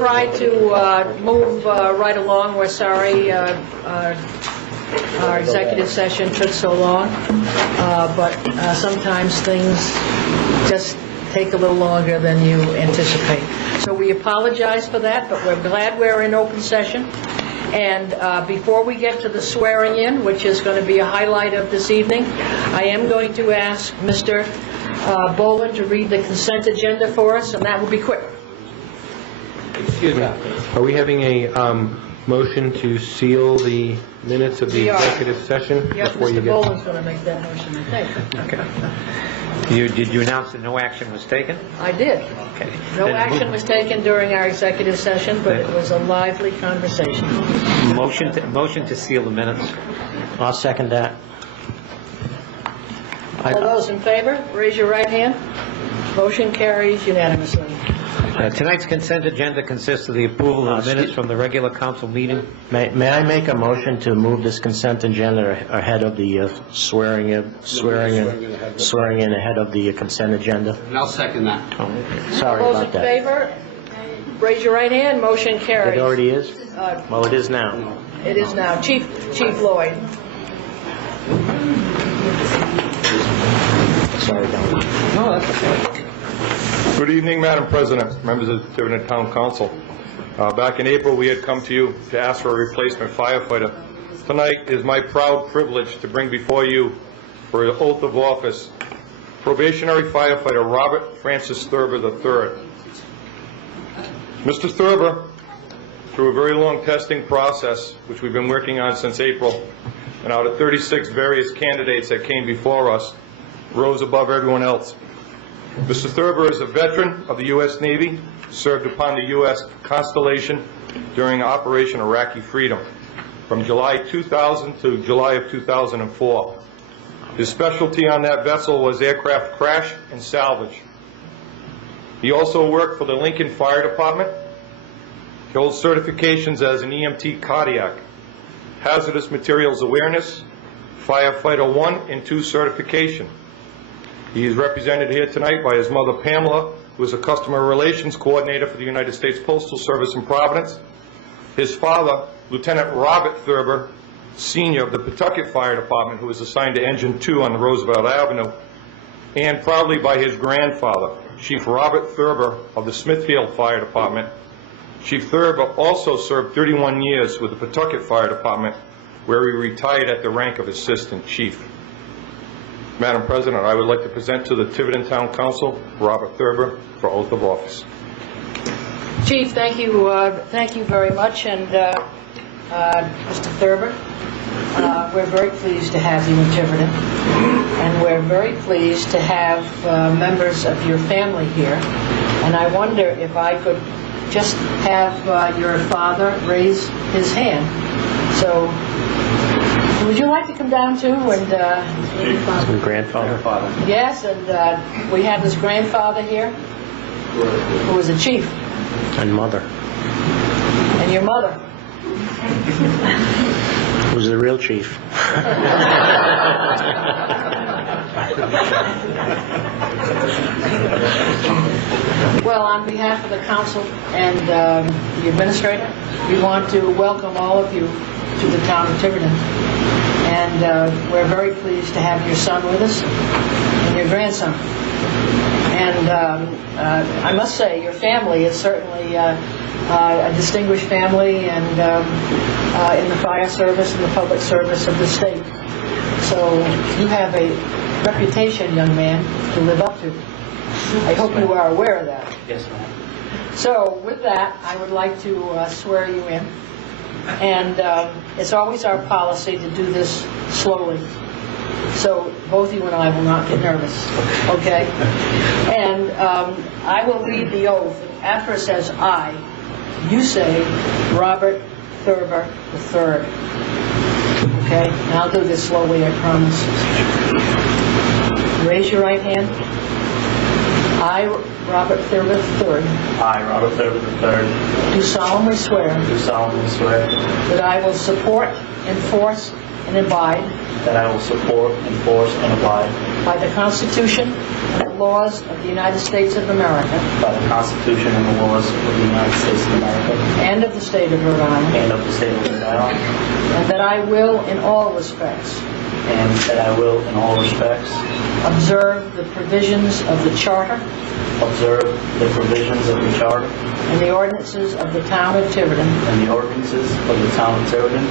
try to move right along. We're sorry our executive session took so long, but sometimes things just take a little longer than you anticipate. So we apologize for that, but we're glad we're in open session. And before we get to the swearing in, which is going to be a highlight of this evening, I am going to ask Mr. Boland to read the consent agenda for us, and that will be quick. Excuse me. Are we having a motion to seal the minutes of the executive session? Yes, Mr. Boland's going to make that motion, I think. Okay. Did you announce that no action was taken? I did. Okay. No action was taken during our executive session, but it was a lively conversation. Motion to seal the minutes. I'll second that. All those in favor, raise your right hand. Motion carries unanimously. Tonight's consent agenda consists of the approval of the minutes from the regular council meeting. May I make a motion to move this consent agenda ahead of the swearing in ahead of the consent agenda? And I'll second that. Oh, sorry All those about in that. favor, raise your right hand. Motion carries. It already is? Well, it is now. It is now. Chief Lloyd. Sorry, Don. No, that's okay. Good evening, Madam President, members of the Tiverton Town Council. Back in April, we had come to you to ask for a replacement firefighter. Tonight is my proud privilege to bring before you, for an oath of office, probationary firefighter Robert Francis Thurber III. Mr. Thurber, through a very long testing process, which we've been working on since April, and out of 36 various candidates that came before us, rose above everyone else. Mr. Thurber is a veteran of the U.S. Navy, served upon the U.S. Constellation during Operation Iraqi Freedom from July 2000 to July of 2004. His specialty on that vessel was aircraft crash and salvage. He also worked for the Lincoln Fire Department. He holds certifications as an EMT cardiac, hazardous materials awareness, firefighter 1 and 2 certification. He is represented here tonight by his mother, Pamela, who is a customer relations coordinator for the United States Postal Service in Providence. His father, Lieutenant Robert Thurber, Sr. of the Pawtucket Fire Department, who was assigned to Engine 2 on the Roosevelt Avenue, and proudly by his grandfather, Chief Robert Thurber of the Smithfield Fire Department. Chief Thurber also served 31 years with the Pawtucket Fire Department, where he retired at the rank of Assistant Chief. Madam President, I would like to present to the Tiverton Town Council Robert Thurber for oath of office. Chief, thank you very much, and Mr. Thurber, we're very pleased to have you in Tiverton, and we're very pleased to have members of your family here. And I wonder if I could just have your father raise his hand. So, would you like to come down too? And Grandfather. yes, and we have his grandfather here, who was a chief. And mother. And your mother. Who's the real chief? Well, on behalf of the council and the administrator, we want to welcome all of you to the town of Tiverton. And we're very pleased to have your son with us and your grandson. And I must say, your family is certainly a distinguished family, and in the fire service and the public service of the state. So you have a reputation, young man, to live up to. I hope you are aware of that. Yes, ma'am. So with that, I would like to swear you in. And it's always our policy to do this slowly. So both you and I will not get nervous, okay? And I will read the oath. After it says I, you say Robert Thurber III. Okay? And I'll do this slowly, I promise. Raise your right hand. I, Robert Thurber III. I, Robert Thurber III. Do solemnly swear. Do solemnly swear. That I will support, enforce, and abide. That I will support, enforce, and abide. by the Constitution and the laws of the United States of America by the Constitution and the laws of the United States of America and of the state of Rhode Island, and of the state of Rhode Island, and that I will, in all respects, and that I will, in all respects, observe the provisions of the Charter observe the provisions of the Charter and the ordinances of the town of Tiverton, and the ordinances of the town of Tiverton,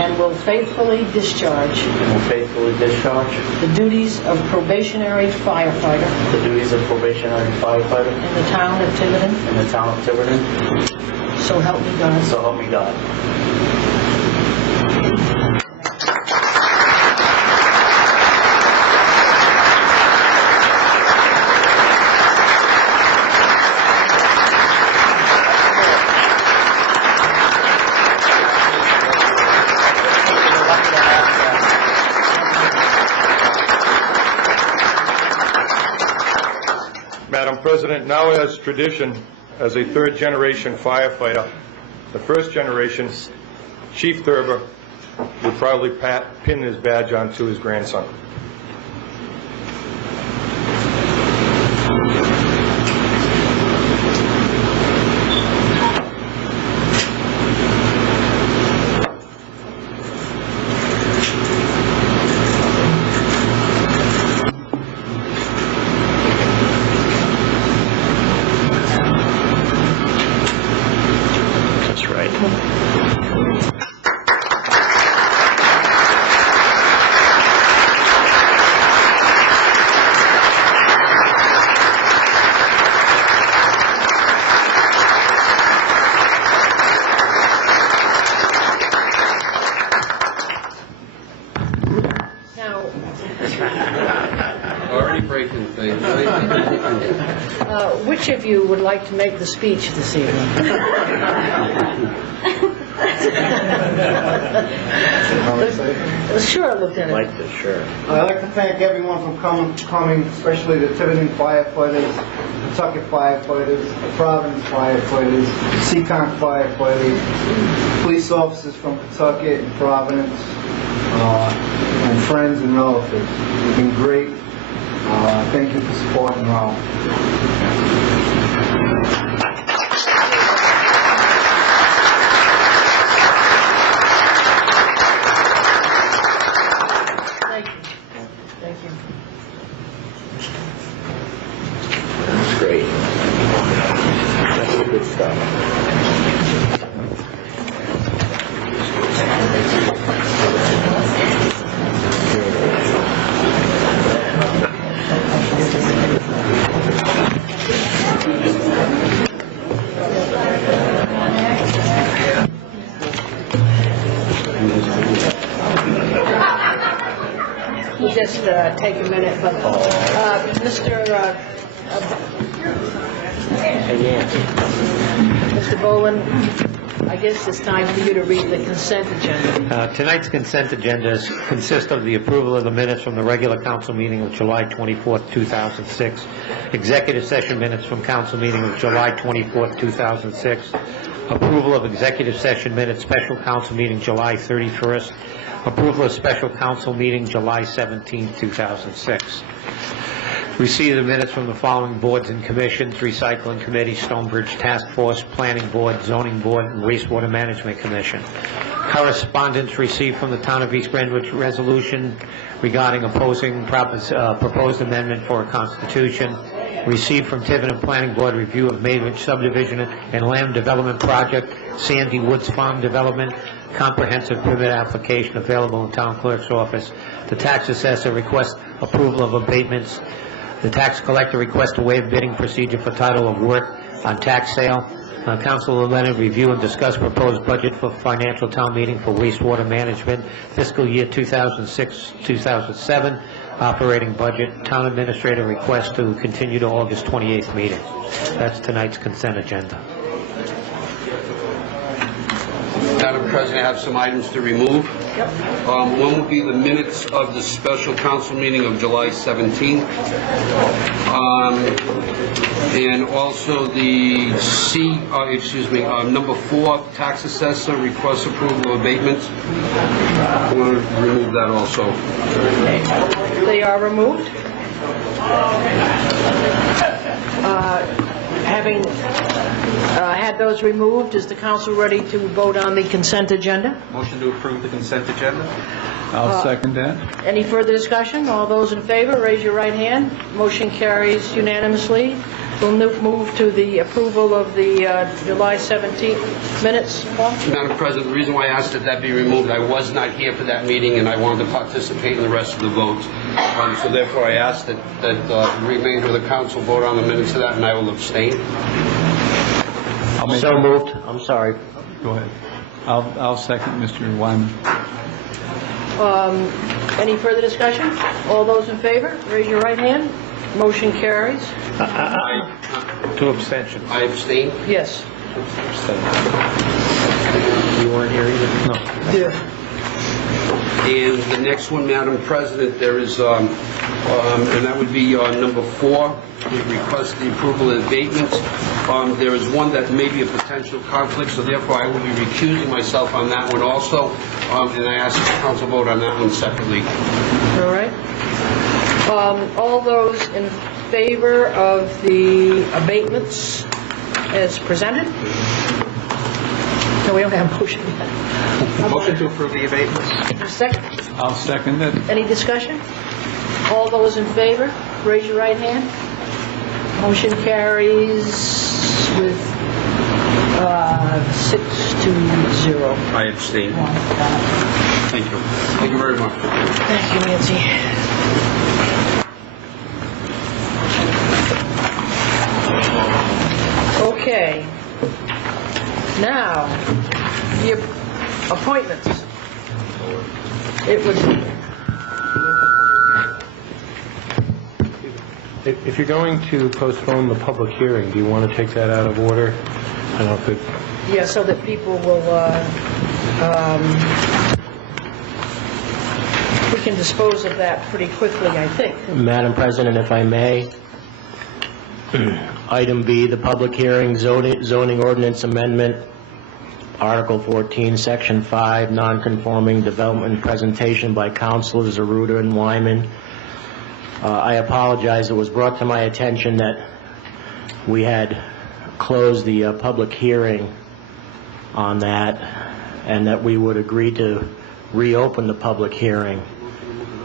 and will faithfully discharge and will faithfully discharge the duties of probationary firefighter the duties of probationary firefighter in the town of Tiverton, in the town of Tiverton, so help me God. so help me God. Madam President, now as tradition, as a third-generation firefighter, the first generation, Chief Thurber, would proudly pin his badge onto his grandson. That's right. Now, Already breaking things. which of you would like to make the speech this evening? Sure, Lieutenant. Like this, sure. I'd like to thank everyone for coming, especially the Tiverton firefighters, Pawtucket firefighters, the Providence firefighters, Seacon firefighters, police officers from Pawtucket and Providence, and friends and relatives. You've been great. Thank you for supporting Raleigh. Thank you. Thank you. That's great. That's the good stuff. We'll just take a minute, but Mr. Boland, I guess it's time for you to read the consent agenda. Tonight's consent agenda consists of the approval of the minutes from the regular council meeting of July 24th, 2006, executive session minutes from council meeting of July 24th, 2006, approval of executive session minutes, special council meeting July 31st, approval of special council meeting July 17th, 2006. Receive the minutes from the following boards and commissions: Recycling Committee, Stonebridge Task Force, Planning Board, Zoning Board, and Wastewater Management Commission. Correspondence received from the Town of East Greenwich resolution regarding opposing proposed amendment for a constitution. Received from Tiverton Planning Board review of Maidridge subdivision and land development project, Sandy Woods Farm Development, comprehensive permit application available in Town Clerk's office. The tax assessor requests approval of abatements. The tax collector requests to waive bidding procedure for title of work on tax sale. Council Leonard review and discuss proposed budget for financial town meeting for wastewater management, fiscal year 2006-2007, operating budget. Town administrator request to continue to August 28th meeting. That's tonight's consent agenda. Madam President, I have some items to remove. One will be the minutes of the special council meeting of July 17th. And also the number 4, tax assessor requests approval of abatements. I want to remove that also. They are removed. Having had those removed, is the council ready to vote on the consent agenda? Motion to approve the consent agenda? I'll second that. Any further discussion? All those in favor, raise your right hand. Motion carries unanimously. We'll move to the approval of the July 17th minutes. Paul? Madam President, the reason why I asked that that be removed, I was not here for that meeting, and I wanted to participate in the rest of the votes. So therefore, I asked that the remainder of the council vote on the minutes of that, and I will abstain. So moved. I'm sorry. Go ahead. I'll second Mr. Wyman. Any further discussion? All those in favor, raise your right hand. Motion carries. Two abstentions. I abstain. Yes. You weren't here either? No. Yeah. And the next one, Madam President, there is, and that would be number 4, we request the approval of abatements. There is one that may be a potential conflict, so therefore I will be recusing myself on that one also, and I ask the council vote on that one separately. All right. All those in favor of the abatements as presented? No, we don't have a motion yet. Motion to approve the abatements. Second? I'll second it. Any discussion? All those in favor, raise your right hand. Motion carries with 6-0. I abstain. Thank you. Thank you very much. Thank you, Nancy. Okay. Now, the appointments. It was... If you're going to postpone the public hearing, do you want to take that out of order? I don't know if it... Yeah, so that people will, we can dispose of that pretty quickly, I think. Madam President, if I may, item B, the public hearing, zoning ordinance amendment, Article 14, Section 5, non-conforming development presentation by Councilors Aruda and Wyman. I apologize. It was brought to my attention that we had closed the public hearing on that, and that we would agree to reopen the public hearing.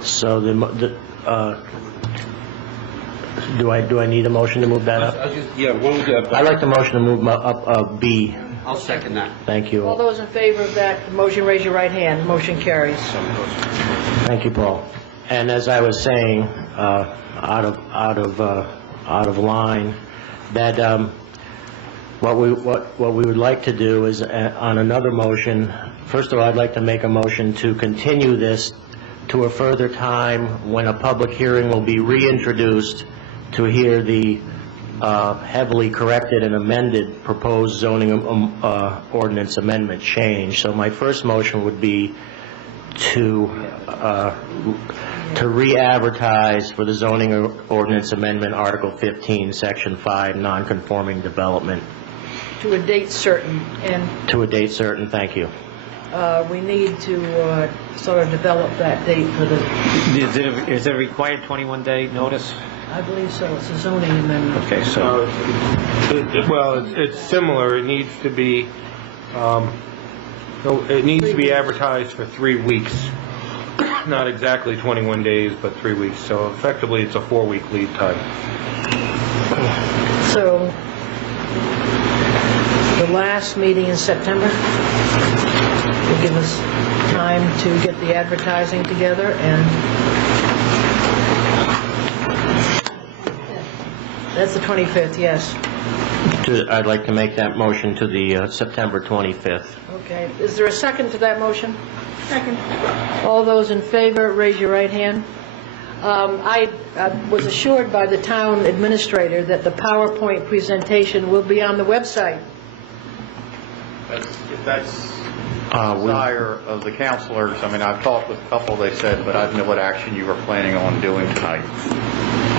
So do I need a motion to move that up? I'd like the motion to move up B. I'll second that. Thank you. All those in favor of that motion, raise your right hand. Motion carries. Thank you, Paul. And as I was saying, out of line, that what we would like to do is on another motion. First of all, I'd like to make a motion to continue this to a further time when a public hearing will be reintroduced to hear the heavily corrected and amended proposed zoning ordinance amendment change. So my first motion would be to re-advertise for the zoning ordinance amendment, Article 15, Section 5, non-conforming development. To a date certain, and To a date certain, thank you. we need to sort of develop that date for the, Is it a required 21-day notice? I believe so, it's a zoning amendment. Okay, so... Well, it's similar. It needs to be, it needs to be advertised for 3 weeks. Not exactly 21 days, but 3 weeks. So effectively, it's a 4-week lead time. So, the last meeting in September will give us time to get the advertising together, and that's the 25th, yes. I'd like to make that motion to the September 25th. Okay, is there a second to that motion? Second. All those in favor, raise your right hand. I was assured by the town administrator that the PowerPoint presentation will be on the website. If that's the desire of the councilors, I mean, I've talked with a couple, they said, but I didn't know what action you were planning on doing tonight.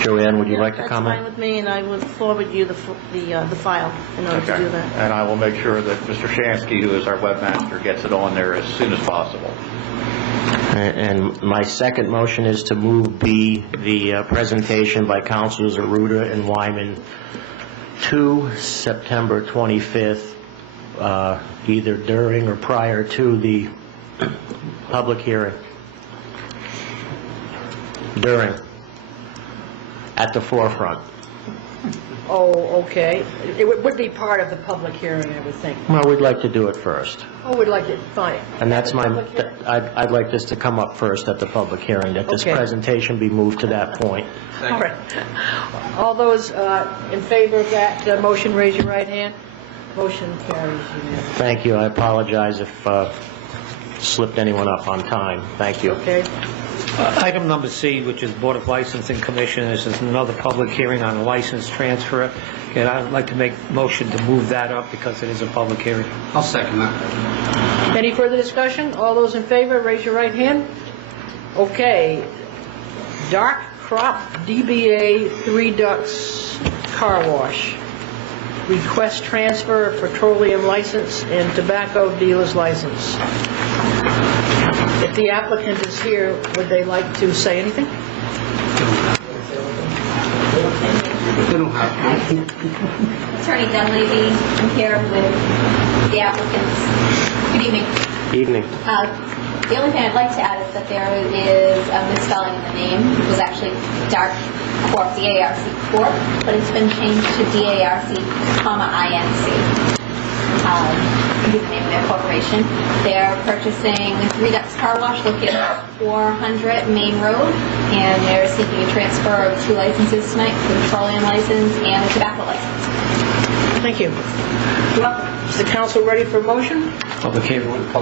Joanne, would you like to comment? That's fine with me, and I will forward you the file in order to do that. And I will make sure that Mr. Shansky, who is our webmaster, gets it on there as soon as possible. And my second motion is to move B, the presentation by Councilors Aruda and Wyman to September 25th, either during or prior to the public hearing. During, at the forefront. Oh, okay. It would be part of the public hearing, I would think. Well, we'd like to do it first. Oh, we'd like it, fine. And that's my, Public hearing? I'd like this to come up first at the public hearing, that this Okay. presentation be moved to that point. All right. All those in favor of that motion, raise your right hand. Motion carries unanimously. Thank you. I apologize if slipped anyone up on time. Thank you. Okay. Item number C, which is Board of Licensing Commissioners, is another public hearing on a license transfer. And I'd like to make motion to move that up because it is a public hearing. I'll second that. Any further discussion? All those in favor, raise your right hand. Okay. Dark Crop DBA 3 Ducks Car Wash. Request transfer of petroleum license and tobacco dealer's license. If the applicant is here, would they like to say anything? They don't have to. Attorney Dunleavy, I'm here with the applicants. Good evening. Evening. The only thing I'd like to add is that there is a misspelling in the name. It was actually Dark Corp, D-A-R-C Corp, but it's been changed to D-A-R-C, INC. The name of their corporation. They're purchasing 3 Ducks Car Wash located at 400 Main Road, and they're seeking a transfer of 2 licenses tonight, the petroleum license and the tobacco license. Thank you. You're welcome. Is the council ready for motion? Public hearing. Do you want to?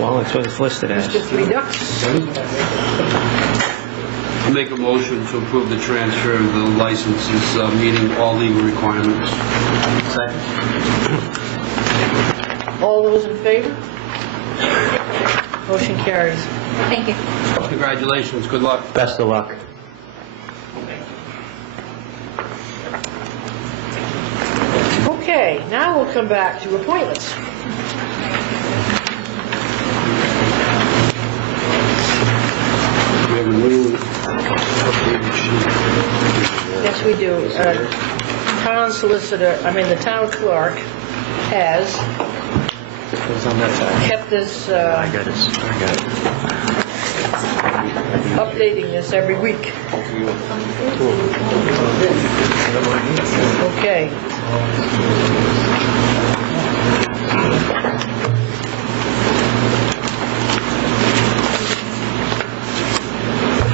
Well, that's what it's listed as. Mr. 3 Ducks? I'll make a motion to approve the transfer of the licenses meeting all legal requirements. Second. All those in favor? Motion carries. Thank you. Congratulations, good luck. Best of luck. Okay, now we'll come back to appointments. We have a new Yes, we do. Town solicitor, the town clerk has It's on that side. kept this, I got it. updating this every week. Okay.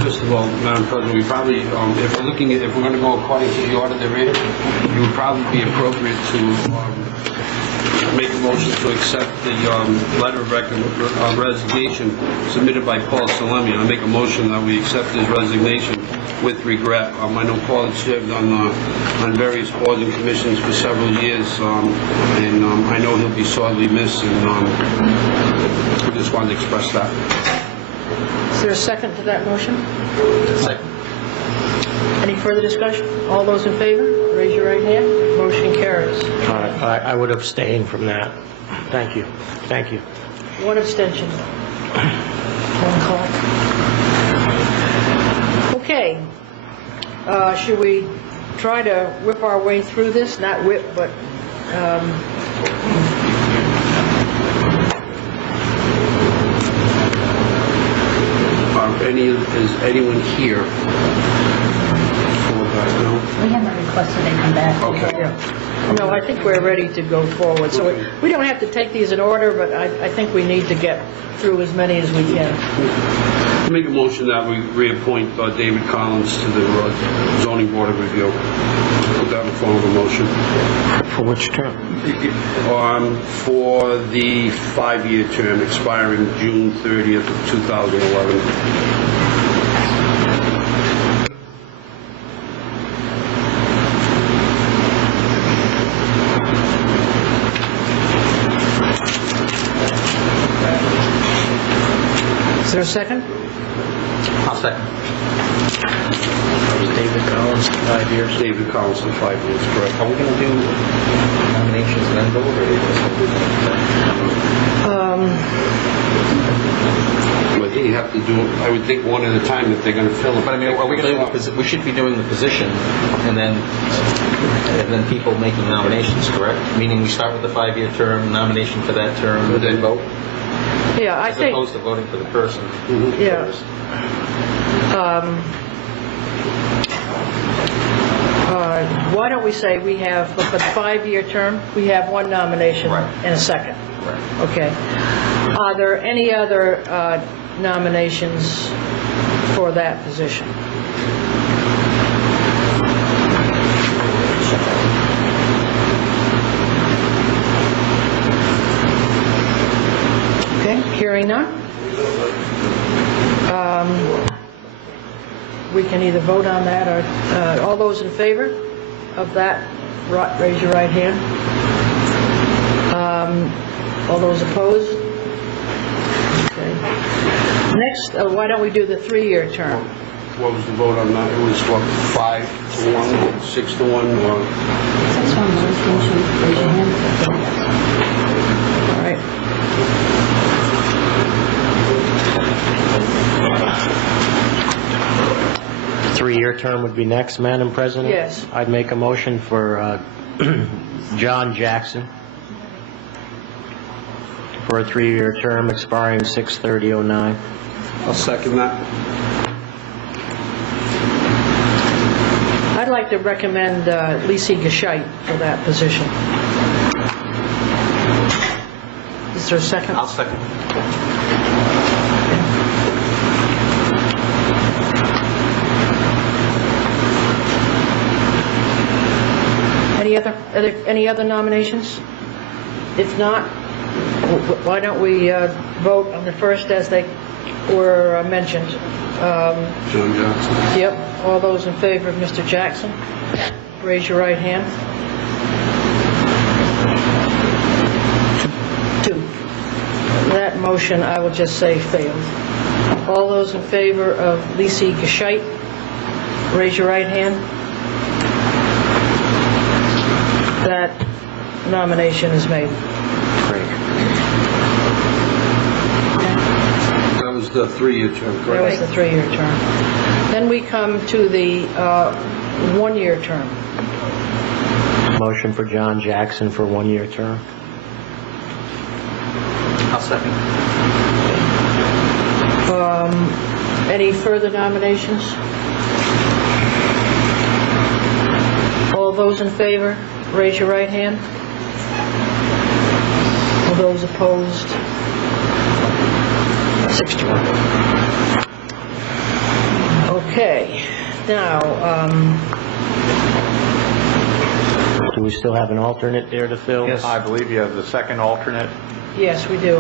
First of all, Madam President, we probably, if we're going to go according to the order they're in, it would probably be appropriate to make a motion to accept the letter of resignation submitted by Paul Salemi. I make a motion that we accept his resignation with regret. I know Paul had served on various boards and commissions for several years, and I know he'll be sorely missed, and I just wanted to express that. Is there a second to that motion? Second. Any further discussion? All those in favor, raise your right hand. Motion carries. I would abstain from that. Thank you. Thank you. 1 abstention. 1 call. Okay. Should we try to whip our way through this? Not whip, but Is anyone here? No? We haven't requested they come back. Okay. no, I think we're ready to go forward. So we don't have to take these in order, but I think we need to get through as many as we can. I make a motion that we reappoint David Collins to the Zoning Board of Review. Put that in the form of a motion. For which term? For the 5-year term expiring June 30th of 2011. Is there a second? I'll second. David Collins. Collins, 5 years. David Collins, 5 years, correct. Are we going to do nominations and then vote, or are we just going to do But you have to do, I would think one at a time if they're going to fill it. But I mean, are we going to do, we should be doing the position and then people making nominations, correct? Meaning we start with the 5-year term, nomination for that term, and then vote? Yeah, I As think, opposed to voting for the person. yeah. Why don't we say we have, for the 5-year term, we have one nomination Right. and a second? Right. Okay. Are there any other nominations for that position? Okay, hearing none. We can either vote on that or, all those in favor of that, raise your right hand. All those opposed? Okay. Next, why don't we do the 3-year term? What was the vote on that? It was what, 5 to 1, 6 to 1, or? All right. Three-year term would be next, Madam President? Yes. I'd make a motion for John Jackson for a 3-year term expiring 6/30/09. I'll second that. I'd like to recommend Lisi Gescheit for that position. Is there a second? I'll second. Any other nominations? If not, why don't we vote on the first as they were mentioned? John Johnson. Yep, all those in favor of Mr. Jackson, raise your right hand. 2. That motion, I will just say, failed. All those in favor of Lisi Gescheit, raise your right hand. That nomination is made. Great. That was the 3-year term, That correct? was the 3-year term. Then we come to the 1-year term. Motion for John Jackson for 1-year term. I'll second. Any further nominations? All those in favor, raise your right hand. All those opposed? 6 to 1. Okay, now, Do we still have an alternate there to fill? Yes. I believe you have the second alternate. yes, we do.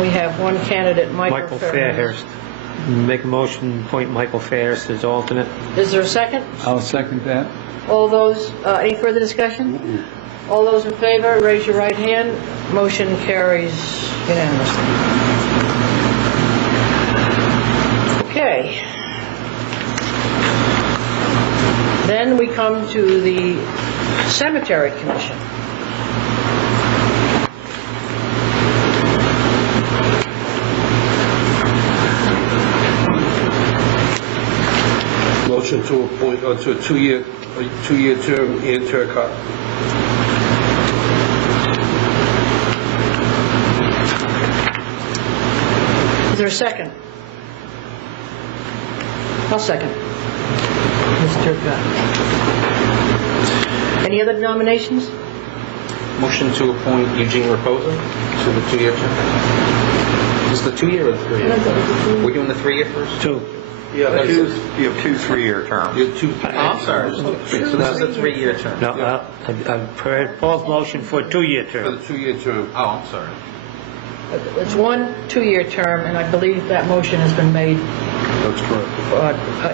We have one candidate, Michael Fairhurst. Make a motion, appoint Michael Fairhurst as alternate. Is there a second? I'll second that. All those, any further discussion? All those in favor, raise your right hand. Motion carries unanimously. Okay. Then we come to the Cemetery Commission. Motion to appoint, to a 2-year term, Ann Turcott. Is there a second? I'll second. Ms. Turcott. Any other nominations? Motion to appoint Eugene Raposa to the 2-year term. Is the 2-year or the 3-year? We're doing the 3-year first? 2. You have 2 3-year terms. You have 2. Oh, I'm sorry. So that's a 3-year term. No, both motion for a 2-year For term. the 2-year term. Oh, I'm sorry. It's one 2-year term, and I believe that motion has been made That's correct.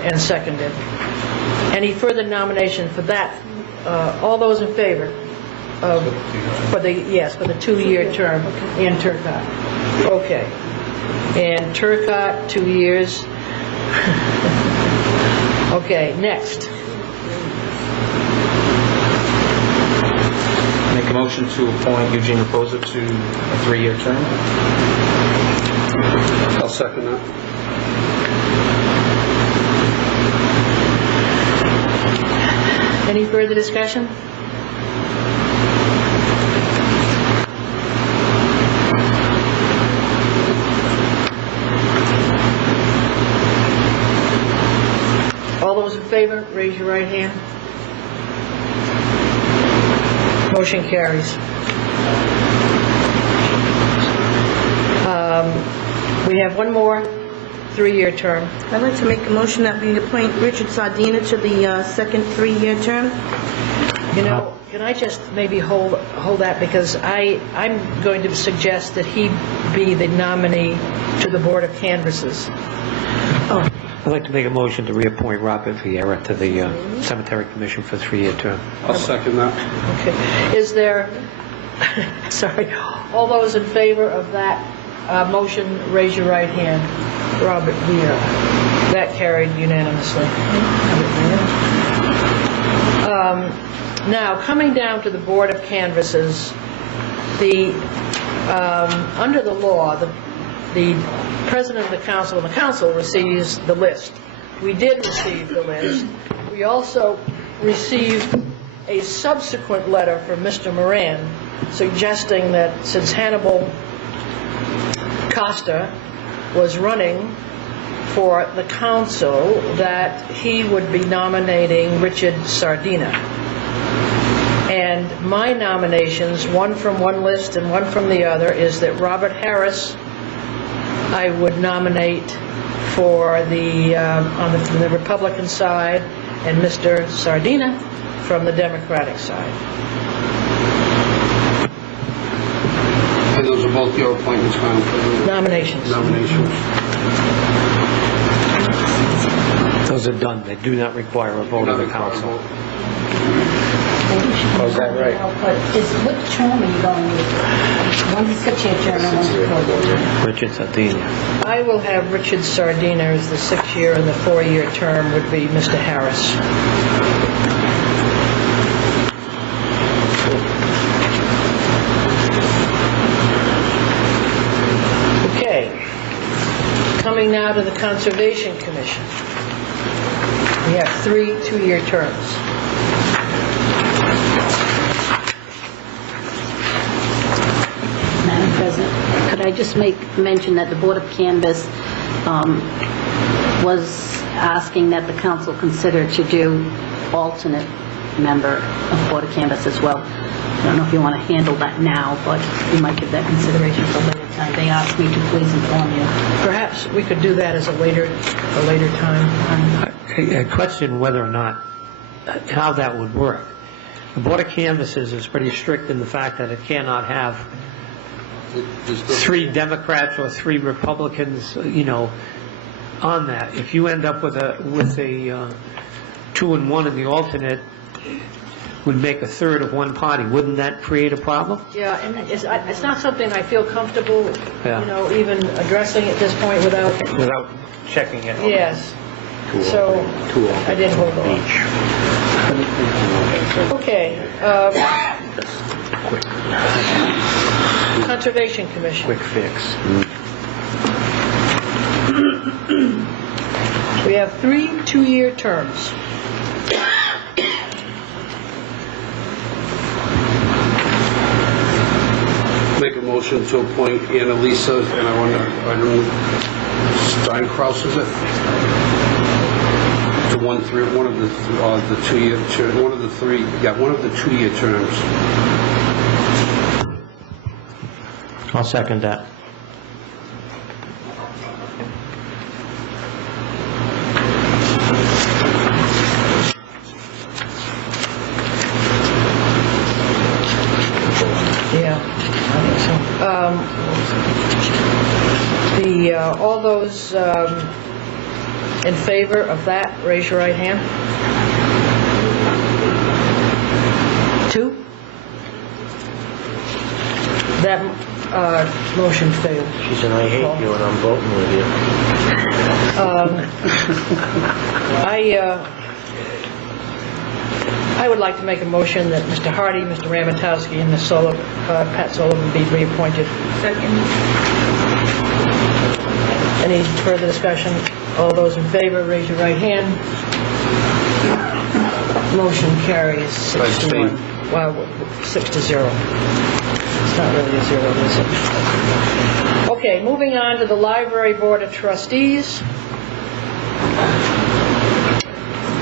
and seconded. Any further nomination for that? All those in favor of, for the 2-year term, Ann Turcott? Okay. And Turcott, 2 years. Okay, next. motion to appoint Eugene Reposa to a 3-year term. I'll second that. Any further discussion? All those in favor, raise your right hand. Motion carries. We have one more 3-year term. I'd like to make a motion that we appoint Richard Sardina to the second 3-year term. You know, can I just maybe hold that, because I'm going to suggest that he be the nominee to the Board of Canvassers. I'd like to make a motion to reappoint Robert Vieira to the Cemetery Commission for a 3-year term. I'll second that. Okay. Is there, sorry, all those in favor of that motion, raise your right hand. Robert Vieira. That carried unanimously. Now, coming down to the Board of Canvassers, under the law, the President of the Council and the Council receives the list. We did receive the list. We also received a subsequent letter from Mr. Moran suggesting that since Hannibal Costa was running for the council, that he would be nominating Richard Sardina. And my nominations, one from one list and one from the other, is that Robert Harris I would nominate for from the Republican side, and Mr. Sardina from the Democratic side. And those are both your appointments, Madam President? Nominations. Nominations. Those are done. They do not require a vote of the council. Oh, is that right? What term are you going with? One's a 6-year term and one's a 4-year term. Richard Sardina. I will have Richard Sardina as the 6-year, and the 4-year term would be Mr. Harris. Okay. Coming now to the Conservation Commission. We have 3 2-year terms. Madam President, could I just mention that the Board of Canvass was asking that the council consider to do alternate member of Board of Canvass as well. I don't know if you want to handle that now, but you might give that consideration for a later time. They asked me to please inform you. Perhaps we could do that as a later time. I question whether or not, how that would work. The Board of Canvassers is pretty strict in the fact that it cannot have 3 Democrats or 3 Republicans, on that. If you end up with a 2 and 1 in the alternate, would make a third of one party. Wouldn't that create a problem? Yeah, and it's not something I feel comfortable, Yeah. even addressing at this point without... Without checking it. Yes. So, I did hold on. Okay. Conservation Commission. Quick fix. We have 3 2-year terms. Make a motion to appoint Annalisa, and I don't know, Steinkraus, is it? To one of the 2-year terms, one of the 2-year terms. I'll second that. Yeah, I think so. All those in favor of that, raise your right hand. 2? That motion failed. She said, I hate you and I'm voting with you. I would like to make a motion that Mr. Hardy, Mr. Ramatowski, and Ms. Pat Sullivan be reappointed. Second. Any further discussion? All those in favor, raise your right hand. Motion carries 6 to 1. Well, 6 to 0. It's not really a 0, is it? Okay, moving on to the Library Board of Trustees.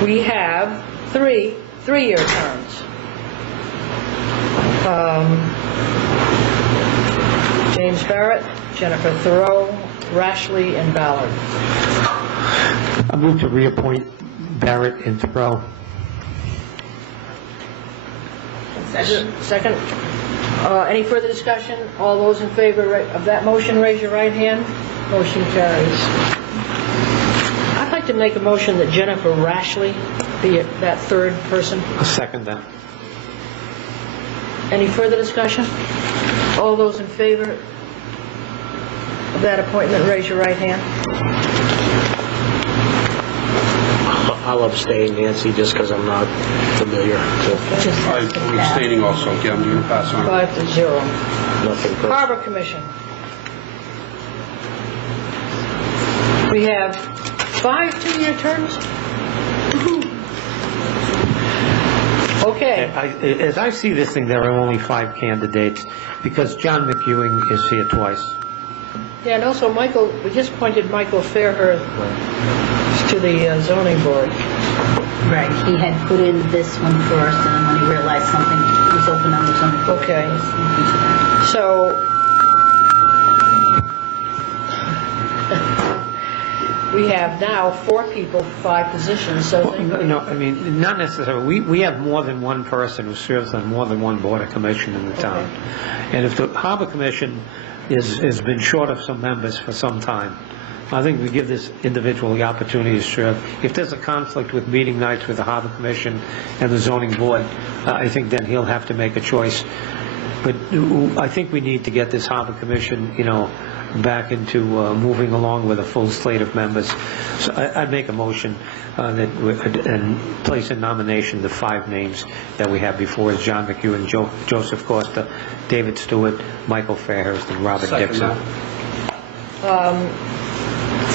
We have three-year terms. James Barrett, Jennifer Thoreau, Rashley, and Ballard. I move to reappoint Barrett and Thoreau. Second. Any further discussion? All those in favor of that motion, raise your right hand. Motion carries. I'd like to make a motion that Jennifer Rashley be that third person. I'll second that. Any further discussion? All those in favor of that appointment, raise your right hand. I'll abstain, Nancy, just because I'm not familiar. I'm abstaining also. Okay, I'm going to pass on. 5 to 0. Nothing personal. Harbor Commission. We have 5 2-year terms. Okay. As I see this thing, there are only 5 candidates, because John McEwing is here twice. Yeah, and also Michael, we just appointed Michael Fairhurst to the zoning board. Right, he had put in this one first, and then when he realized something was open on the zoning board. Okay. So, we have now 4 people, 5 positions, so... No, I mean, not necessarily. We have more than one person who serves on more than one board or commission in the town. And if the Harbor Commission has been short of some members for some time, I think we give this individual the opportunity to serve. If there's a conflict with meeting nights with the Harbor Commission and the zoning board, I think then he'll have to make a choice. But I think we need to get this Harbor Commission, back into moving along with a full slate of members. So I'd make a motion and place in nomination the 5 names that we have before us: John McEwen, Joseph Costa, David Stewart, Michael Fairhurst, and Robert Dixon.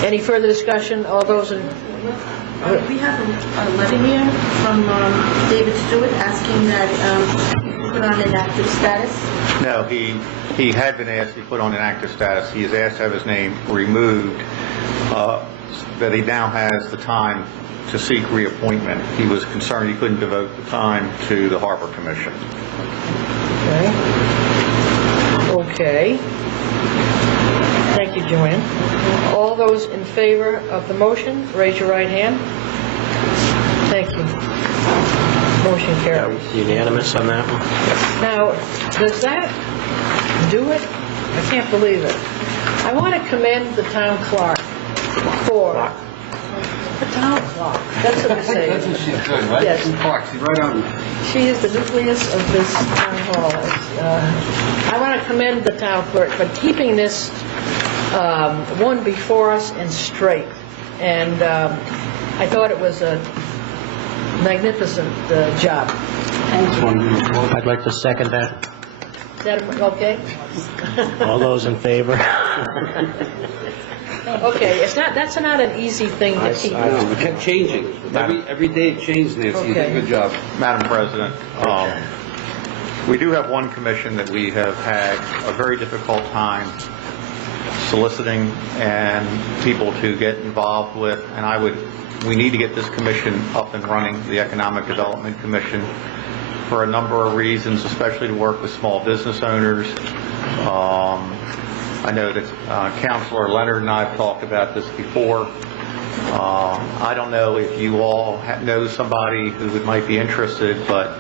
Any further discussion? All those in... We have a letter here from David Stewart asking that put on inactive status. No, he had been asked to be put on inactive status. He is asked to have his name removed, that he now has the time to seek reappointment. He was concerned he couldn't devote the time to the Harbor Commission. Okay. Thank you, Joanne. All those in favor of the motion, raise your right hand. Thank you. Motion carries. Unanimous on that one? Now, does that do it? I can't believe it. I want to commend the town clerk for... The town clerk. That's what they say. That's what she's good, right? Yes. She's right on. She is the nucleus of this town hall. I want to commend the town clerk for keeping this one before us and straight. And I thought it was a magnificent job. I'd like to second that. Is that okay? All those in favor? Okay, that's not an easy thing to keep. No, it kept changing. Every day it changed, Nancy. You did a good job. Madam President, we do have one commission that we have had a very difficult time soliciting and people to get involved with, and we need to get this commission up and running, the Economic Development Commission, for a number of reasons, especially to work with small business owners. I know that Councilor Leonard and I have talked about this before. I don't know if you all know somebody who might be interested, but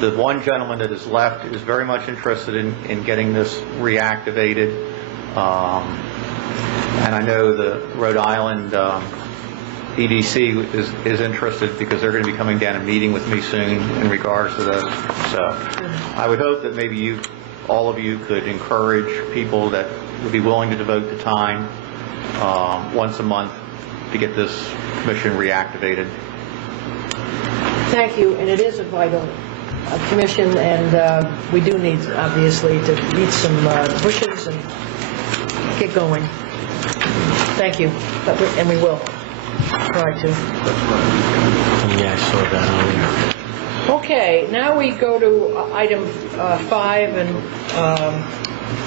the one gentleman that is left is very much interested in getting this reactivated. And I know the Rhode Island EDC is interested, because they're going to be coming down and meeting with me soon in regards to this. So I would hope that maybe all of you could encourage people that would be willing to devote the time once a month to get this commission reactivated. Thank you, and it is a vital commission, and we do need, obviously, to beat some bushes and get going. Thank you, and we will try to. Yeah, I saw that earlier. Okay, now we go to item 5, and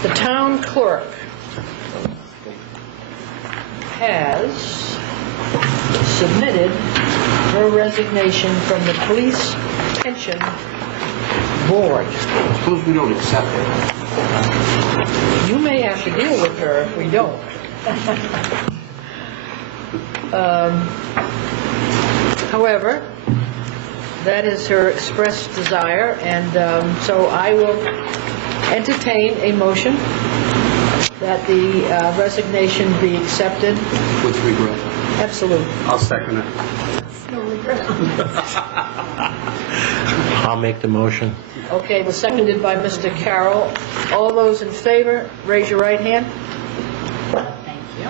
the town clerk has submitted her resignation from the police pension board. Suppose we don't accept it. You may have to deal with her if we don't. However, that is her expressed desire, and so I will entertain a motion that the resignation be accepted. With regret. Absolutely. I'll second it. No regret. I'll make the motion. Okay, was seconded by Mr. Carroll. All those in favor, raise your right hand. Thank you.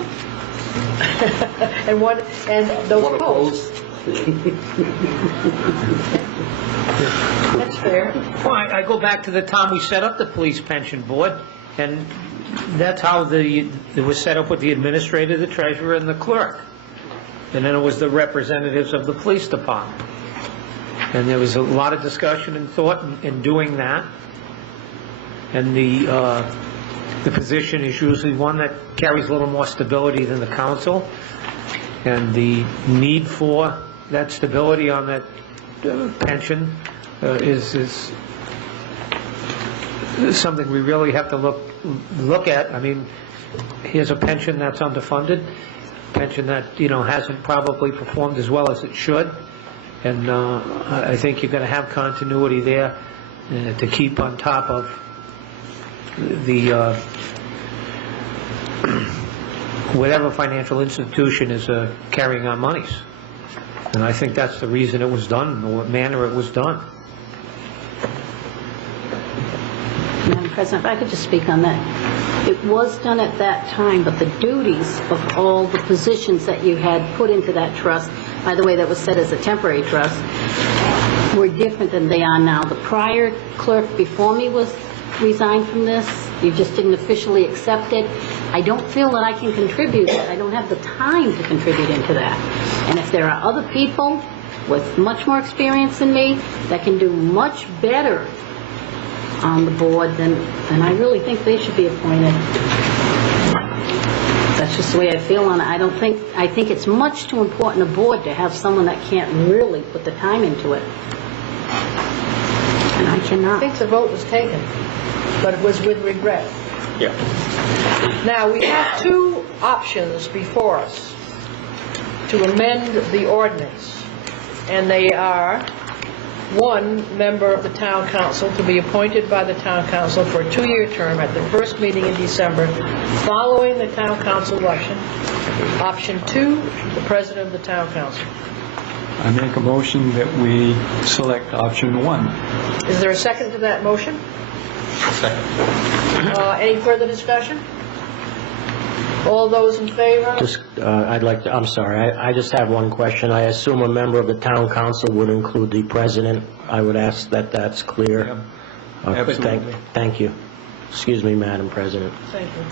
And those opposed. That's fair. Well, I go back to the time we set up the police pension board, and that's how it was set up with the administrator, the treasurer, and the clerk. And then it was the representatives of the police department. And there was a lot of discussion and thought in doing that. And the position is usually one that carries a little more stability than the council. And the need for that stability on that pension is something we really have to look at. I mean, here's a pension that's underfunded, pension that hasn't probably performed as well as it should, and I think you're going to have continuity there to keep on top of the whatever financial institution is carrying our monies. And I think that's the reason it was done, the manner it was done. Madam President, if I could just speak on that. It was done at that time, but the duties of all the positions that you had put into that trust, by the way, that was set as a temporary trust, were different than they are now. The prior clerk before me was resigned from this. You just didn't officially accept it. I don't feel that I can contribute. I don't have the time to contribute into that. And if there are other people with much more experience than me that can do much better on the board, then I really think they should be appointed. That's just the way I feel on it. I think it's much too important a board to have someone that can't really put the time into it. And I cannot. I think the vote was taken, but it was with regret. Yeah. Now, we have two options before us to amend the ordinance, and they are: one member of the town council to be appointed by the town council for a 2-year term at the first meeting in December following the town council election. Option 2, the president of the town council. I make a motion that we select option 1. Is there a second to that motion? Second. Any further discussion? All those in favor? I'm sorry, I just have one question. I assume a member of the town council would include the president. I would ask that that's clear. Yeah, Okay, absolutely. Thank you. Excuse me, Madam President. Thank you.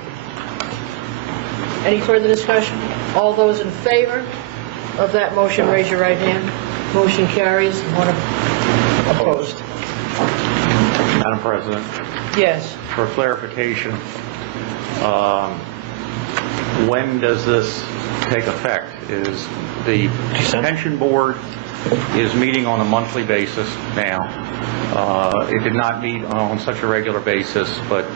Any further discussion? All those in favor of that motion, raise your right hand. Motion carries. One opposed. Madam President, Yes. for clarification, when does this take effect? Is the pension board is meeting on a monthly basis now. It did not meet on such a regular basis, but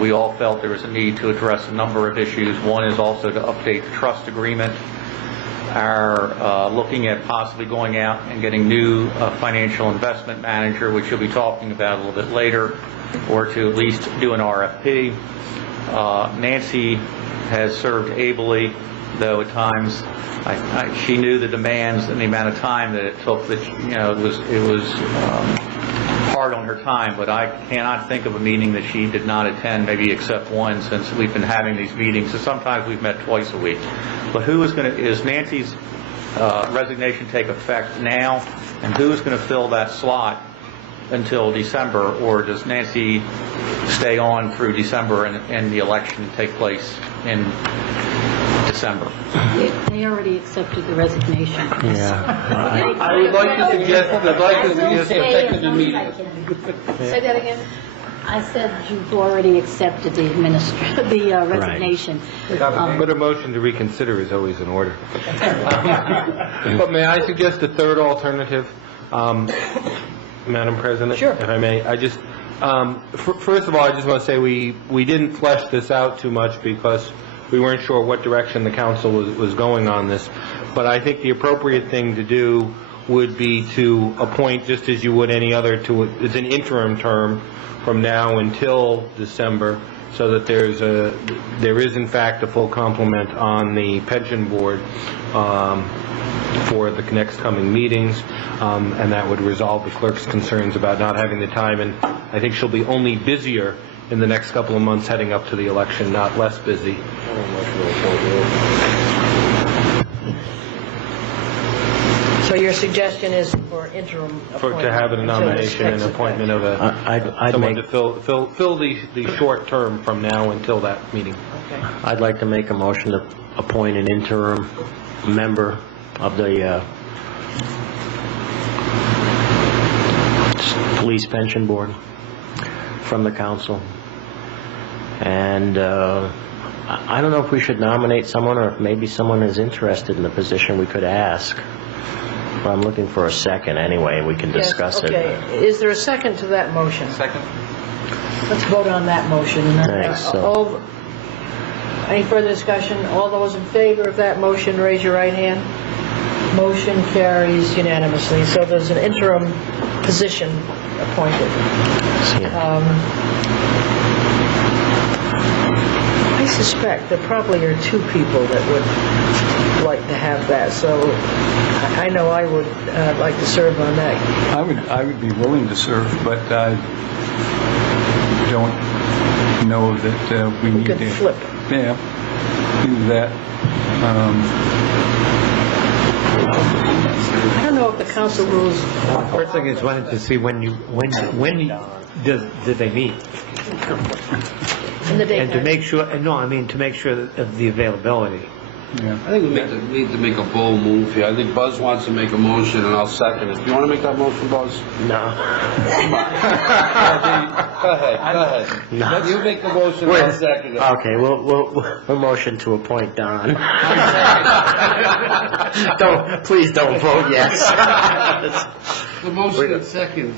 we all felt there was a need to address a number of issues. One is also to update the trust agreement. Our looking at possibly going out and getting new financial investment manager, which you'll be talking about a little bit later, or to at least do an RFP. Nancy has served ably, though at times she knew the demands and the amount of time that it took. That it was hard on her time. But I cannot think of a meeting that she did not attend, maybe except one, since we've been having these meetings. So sometimes we've met twice a week. But who is Nancy's resignation take effect now? And who's going to fill that slot until December? Or does Nancy stay on through December and the election take place in December? They already accepted the resignation. Yeah. I would like to suggest, Say that again? I said you've already accepted the resignation. But a motion to reconsider is always in order. But may I suggest a third alternative, Madam President? Sure. If I may. I just, first of all, I just want to say we didn't flesh this out too much because we weren't sure what direction the council was going on this. But I think the appropriate thing to do would be to appoint, just as you would any other, it's an interim term from now until December, so that there is in fact a full complement on the pension board for the next coming meetings, and that would resolve the clerk's concerns about not having the time. And I think she'll be only busier in the next couple of months heading up to the election, not less busy. So your suggestion is for interim appointment? To have a nomination and appointment of someone to fill the short term from now until that meeting. Okay. I'd like to make a motion to appoint an interim member of the police pension board from the council. And I don't know if we should nominate someone, or if maybe someone is interested in the position, we could ask. But I'm looking for a second anyway, and we can discuss okay. it. Is there a second to that motion? Second. Let's vote on that motion. Thanks. Any further discussion? All those in favor of that motion, raise your right hand. Motion carries unanimously. So there's an interim position appointed. I suspect there probably are two people that would like to have that, so I know I would like to serve on that. I would be willing to serve, but I don't know that we need to flip. Yeah, do that. I don't know if the council rules. First thing is wanted to see when did they meet? In the daytime. And to make sure, to make sure of the availability. Yeah. I think we need to make a bold move here. I think Buzz wants to make a motion, and I'll second it. Do you want to make that motion, Buzz? No. Go ahead. No. You make the motion, and I'll second it. Okay, we'll motion to appoint Don. Please don't vote yes. The motion and second.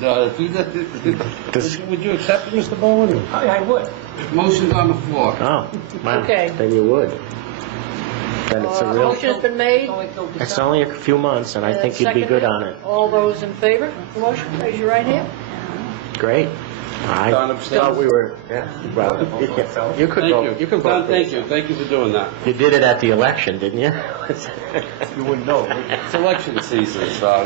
Would you accept it, Mr. Bowen? I would. Motion's on the floor. Oh, wow. Okay. Then you would. Then it's a real. Motion's been made. It's only a few months, and I think you'd be good on it. All those in favor of the motion, raise your right hand. Great. I thought we were. Yeah. Well, you could vote. You can vote. Don, thank you. Thank you for doing that. You did it at the election, didn't you? You wouldn't know. It's election season, so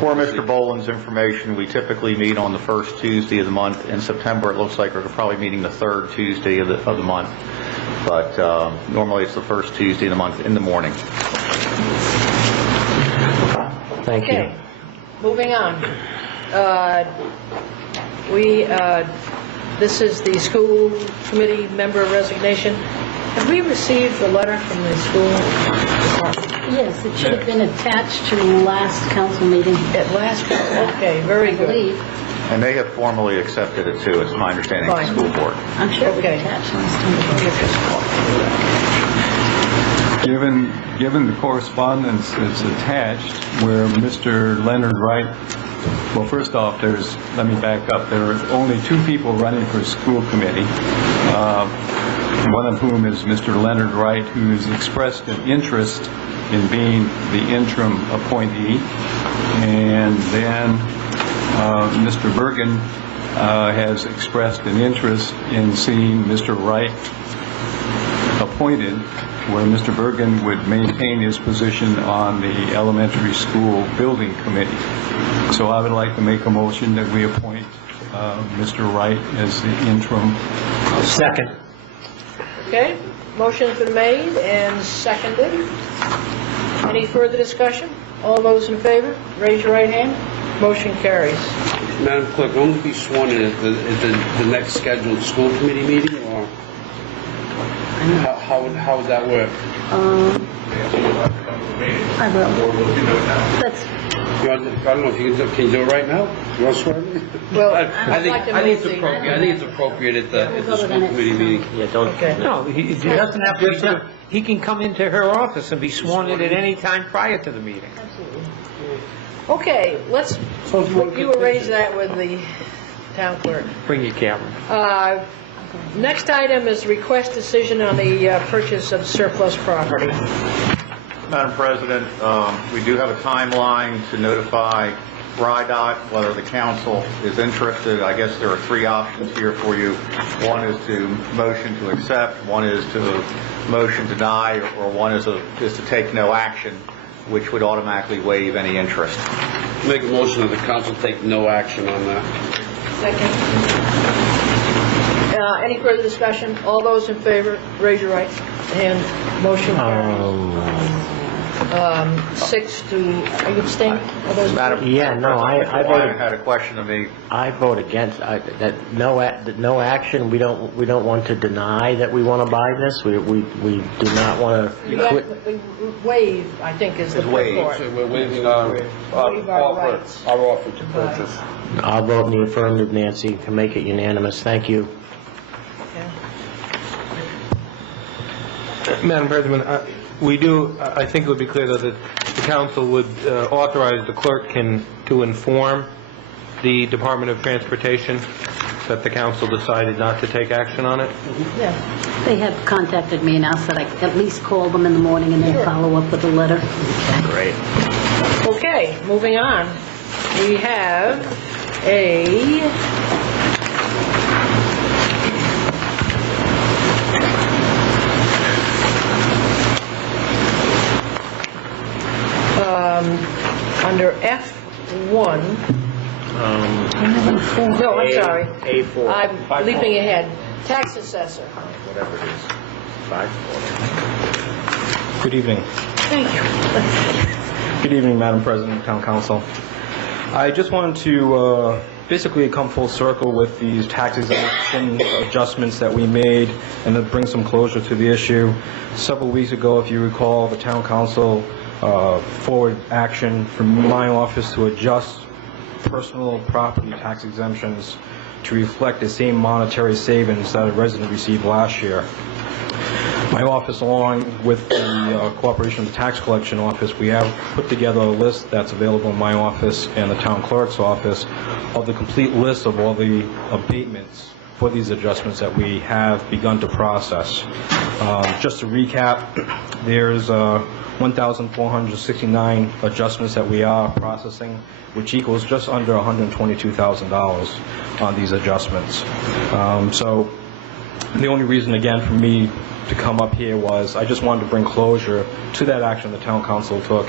For Mr. Boland's information, we typically meet on the first Tuesday of the month. In September, it looks like we're probably meeting the third Tuesday of the month. But normally it's the first Tuesday of the month in the morning. Thank you. Okay, moving on. This is the school committee member resignation. Have we received the letter from the school department? Yes, it should have been attached to the last council meeting. At last, okay, very I good. believe. And they have formally accepted it too, it's my understanding, Fine. of the school board. I'm sure it was Okay. attached last time. Given the correspondence that's attached, where Mr. Leonard Wright, well, first off, let me back up. There are only two people running for school committee, one of whom is Mr. Leonard Wright, who has expressed an interest in being the interim appointee, and then Mr. Bergen has expressed an interest in seeing Mr. Wright appointed, where Mr. Bergen would maintain his position on the elementary school building committee. So I would like to make a motion that we appoint Mr. Wright as the interim. Second. Okay, motion's been made and seconded. Any further discussion? All those in favor, raise your right hand. Motion carries. Madam Clerk, when will be sworn in at the next scheduled school committee meeting, or how would that work? I will. Let's, I don't know if you can you do it right now? You want to swear me? Well, I think it's appropriate. I think it's appropriate at the school committee meeting. Yeah, don't, Okay. no, he doesn't have to be done. He can come into her office and be sworn in at any time prior to the meeting. Okay, let's, you arrange that with the town clerk. Bring your camera. Next item is request decision on the purchase of surplus property. Madam President, we do have a timeline to notify RIDOT whether the council is interested. I guess there are three options here for you. One is to motion to accept, one is to motion to deny, or one is to take no action, which would automatically waive any interest. Make a motion that the council take no action on that. Second. Any further discussion? All those in favor, raise your right hand. Motion carries. 6 to, are you abstaining? Madam, Yeah, no, I voted. had a question to me. I vote against, that no action, we don't want to deny that we want to buy this. We do not want to Waive, I think, is the purport. So we're waiving our Waive our rights. offer to purchase. I'll vote in the affirmative, Nancy, to make it unanimous. Thank you. Madam President, I think it would be clear, though, that the council would authorize the clerk to inform the Department of Transportation that the council decided not to take action on it. Yeah. they have contacted me and asked that I at least call them in the morning and then follow up with a letter. Great. Okay, moving on. We have under F1. No, I'm sorry. A4. I'm leaping ahead. Tax assessor. Whatever it is. 5. Good evening. Thank you. Good evening, Madam President, Town Council. I just wanted to basically come full circle with these tax exemption adjustments that we made and to bring some closure to the issue. Several weeks ago, if you recall, the Town Council forward action from my office to adjust personal property tax exemptions to reflect the same monetary savings that a resident received last year. My office, along with the Cooperation of the Tax Collection Office, we have put together a list that's available in my office and the town clerk's office of the complete list of all the abatements for these adjustments that we have begun to process. Just to recap, there's 1,469 adjustments that we are processing, which equals just under $122,000 on these adjustments. So the only reason, again, for me to come up here was I just wanted to bring closure to that action the town council took,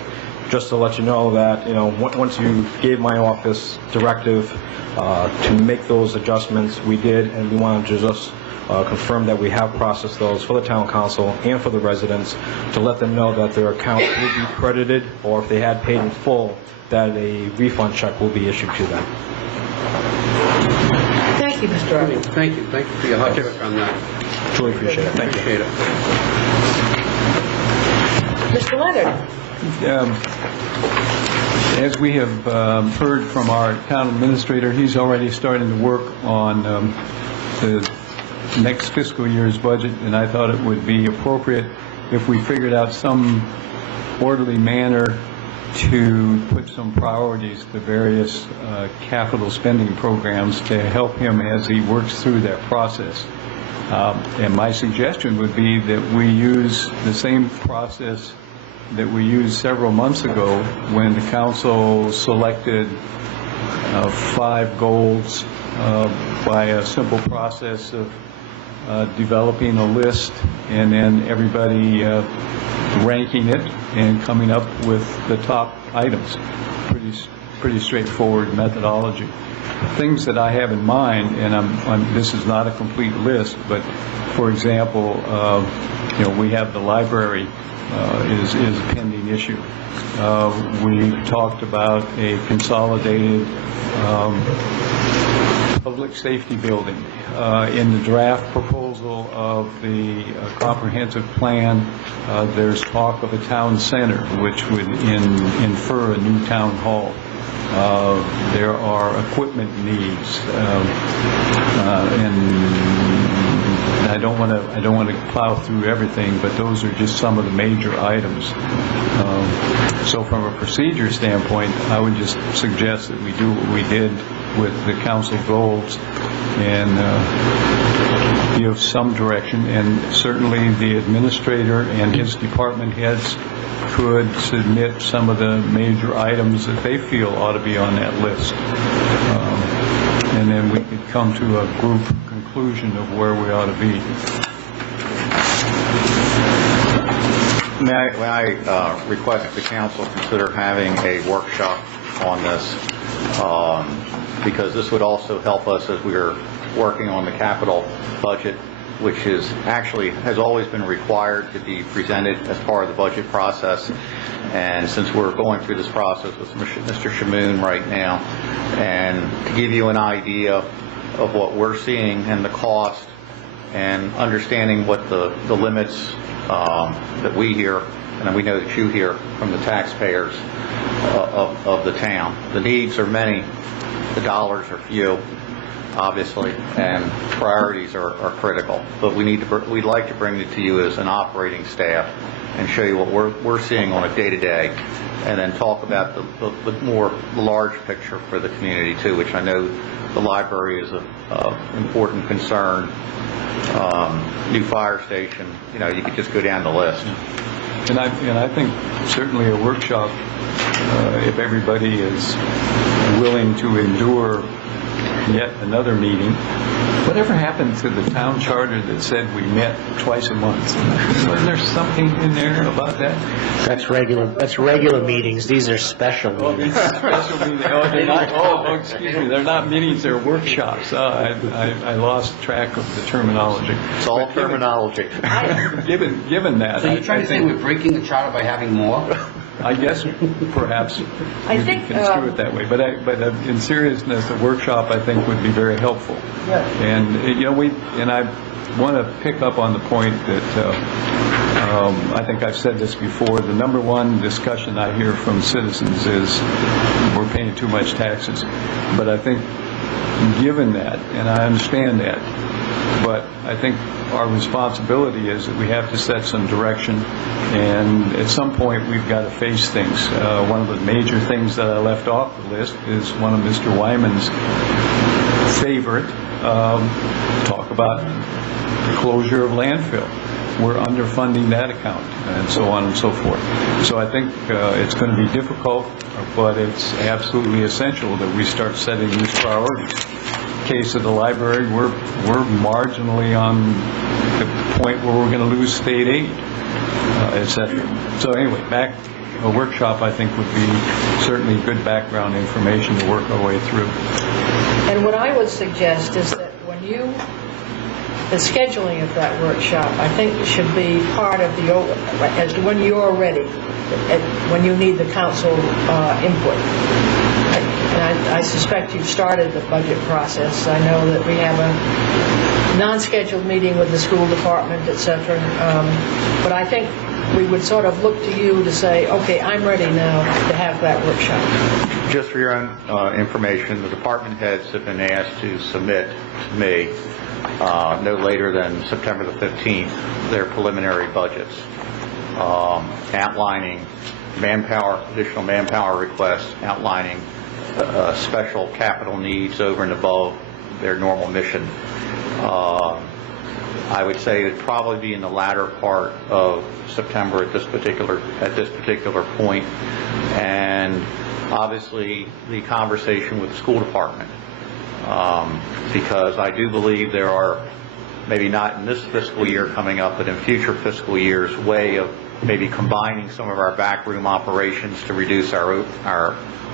just to let you know that, you know, once you gave my office directive to make those adjustments, we did, and we wanted to just confirm that we have processed those for the town council and for the residents to let them know that their account will be credited, or if they had paid in full, that a refund check will be issued to them. Thank you, Mr. Arby. Thank you for your hard work on that. Truly appreciate it. Thank you. Appreciate it. Mr. Leonard. As we have heard from our town administrator, he's already starting to work on the next fiscal year's budget, and I thought it would be appropriate if we figured out some orderly manner to put some priorities to various capital spending programs to help him as he works through that process. And my suggestion would be that we use the same process that we used several months ago when the council selected 5 goals by a simple process of developing a list and then everybody ranking it and coming up with the top items. pretty straightforward methodology. Things that I have in mind, and this is not a complete list, but for example, we have the library is a pending issue. We talked about a consolidated public safety building. In the draft proposal of the comprehensive plan, there's talk of a town center, which would infer a new town hall. There are equipment needs, and I don't want to plow through everything, but those are just some of the major items. So from a procedure standpoint, I would just suggest that we do what we did with the council goals and give some direction, and certainly the administrator and his department heads could submit some of the major items that they feel ought to be on that list. And then we could come to a group conclusion of where we ought to be. May I request the council consider having a workshop on this, because this would also help us as we are working on the capital budget, which has always been required to be presented as part of the budget process. And since we're going through this process with Mr. Shamoon right now, and to give you an idea of what we're seeing and the cost, and understanding what the limits that we hear, and we know that you hear from the taxpayers of the town. The needs are many, the dollars are few, obviously, and priorities are critical. But we'd like to bring it to you as an operating staff and show you what we're seeing on a day-to-day, and then talk about the more large picture for the community too, which I know the library is an important concern. New fire station, you could just go down the list. And I think certainly a workshop, if everybody is willing to endure yet another meeting. Whatever happened to the town charter that said we met twice a month? Wasn't there something in there about that? That's regular meetings. These are special meetings. Special meetings. They're not, excuse me. They're not meetings. They're workshops. I lost track of the terminology. It's all terminology. Given that, so you're trying to say we're breaking the charter by having more? I guess perhaps I think construe it that way, but in seriousness, a workshop I think would be very helpful. Yeah. And I want to pick up on the point that I think I've said this before. The number one discussion I hear from citizens is we're paying too much taxes. But I think, given that, and I understand that, but I think our responsibility is that we have to set some direction, and at some point we've got to face things. One of the major things that I left off the list is one of Mr. Wyman's favorite, talk about the closure of landfill. We're underfunding that account, and so on and so forth. So I think it's going to be difficult, but it's absolutely essential that we start setting these priorities. Case of the library, we're marginally on the point where we're going to lose state aid, etc. So anyway, a workshop I think would be certainly good background information to work our way through. And what I would suggest is that the scheduling of that workshop, I think, should be part of as to when you're ready, when you need the council input. And I suspect you've started the budget process. I know that we have a non-scheduled meeting with the school department, etc. But I think we would sort of look to you to say, okay, I'm ready now to have that workshop. Just for your own information, the department heads have been asked to submit to me no later than September the 15th their preliminary budgets, outlining additional manpower requests, outlining special capital needs over and above their normal mission. I would say it'd probably be in the latter part of September at this particular point, and obviously the conversation with the school department, because I do believe there are, maybe not in this fiscal year coming up, but in future fiscal years, way of maybe combining some of our backroom operations to reduce our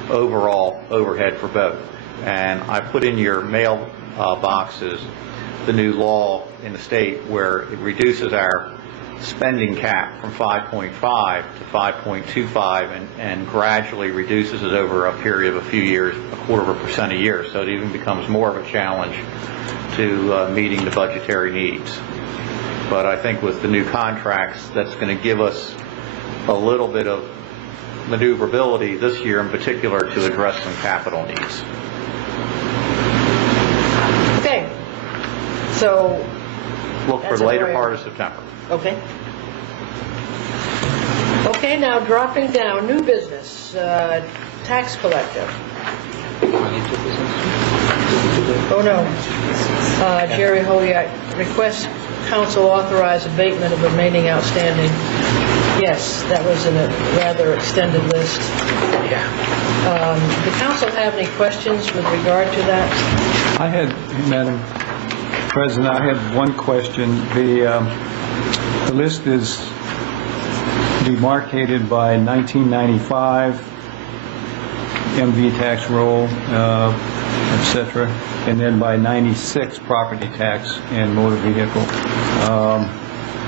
overall overhead for both. And I put in your mail boxes the new law in the state where it reduces our spending cap from 5.5 to 5.25 and gradually reduces it over a period of a few years, 0.25% a year. So it even becomes more of a challenge to meeting the budgetary needs. But I think with the new contracts, that's going to give us a little bit of maneuverability this year in particular to address some capital needs. Okay. So... Look for the later part of September. Okay. Okay, now dropping down, new business, tax collector. Oh, no. Jerry Hoyt requests council authorize abatement of remaining outstanding. Yes, that was in a rather extended list. The council have any questions with regard to that? I had, Madam President, I had one question. The list is demarcated by 1995, MV tax roll, etc., and then by 96 property tax and motor vehicle.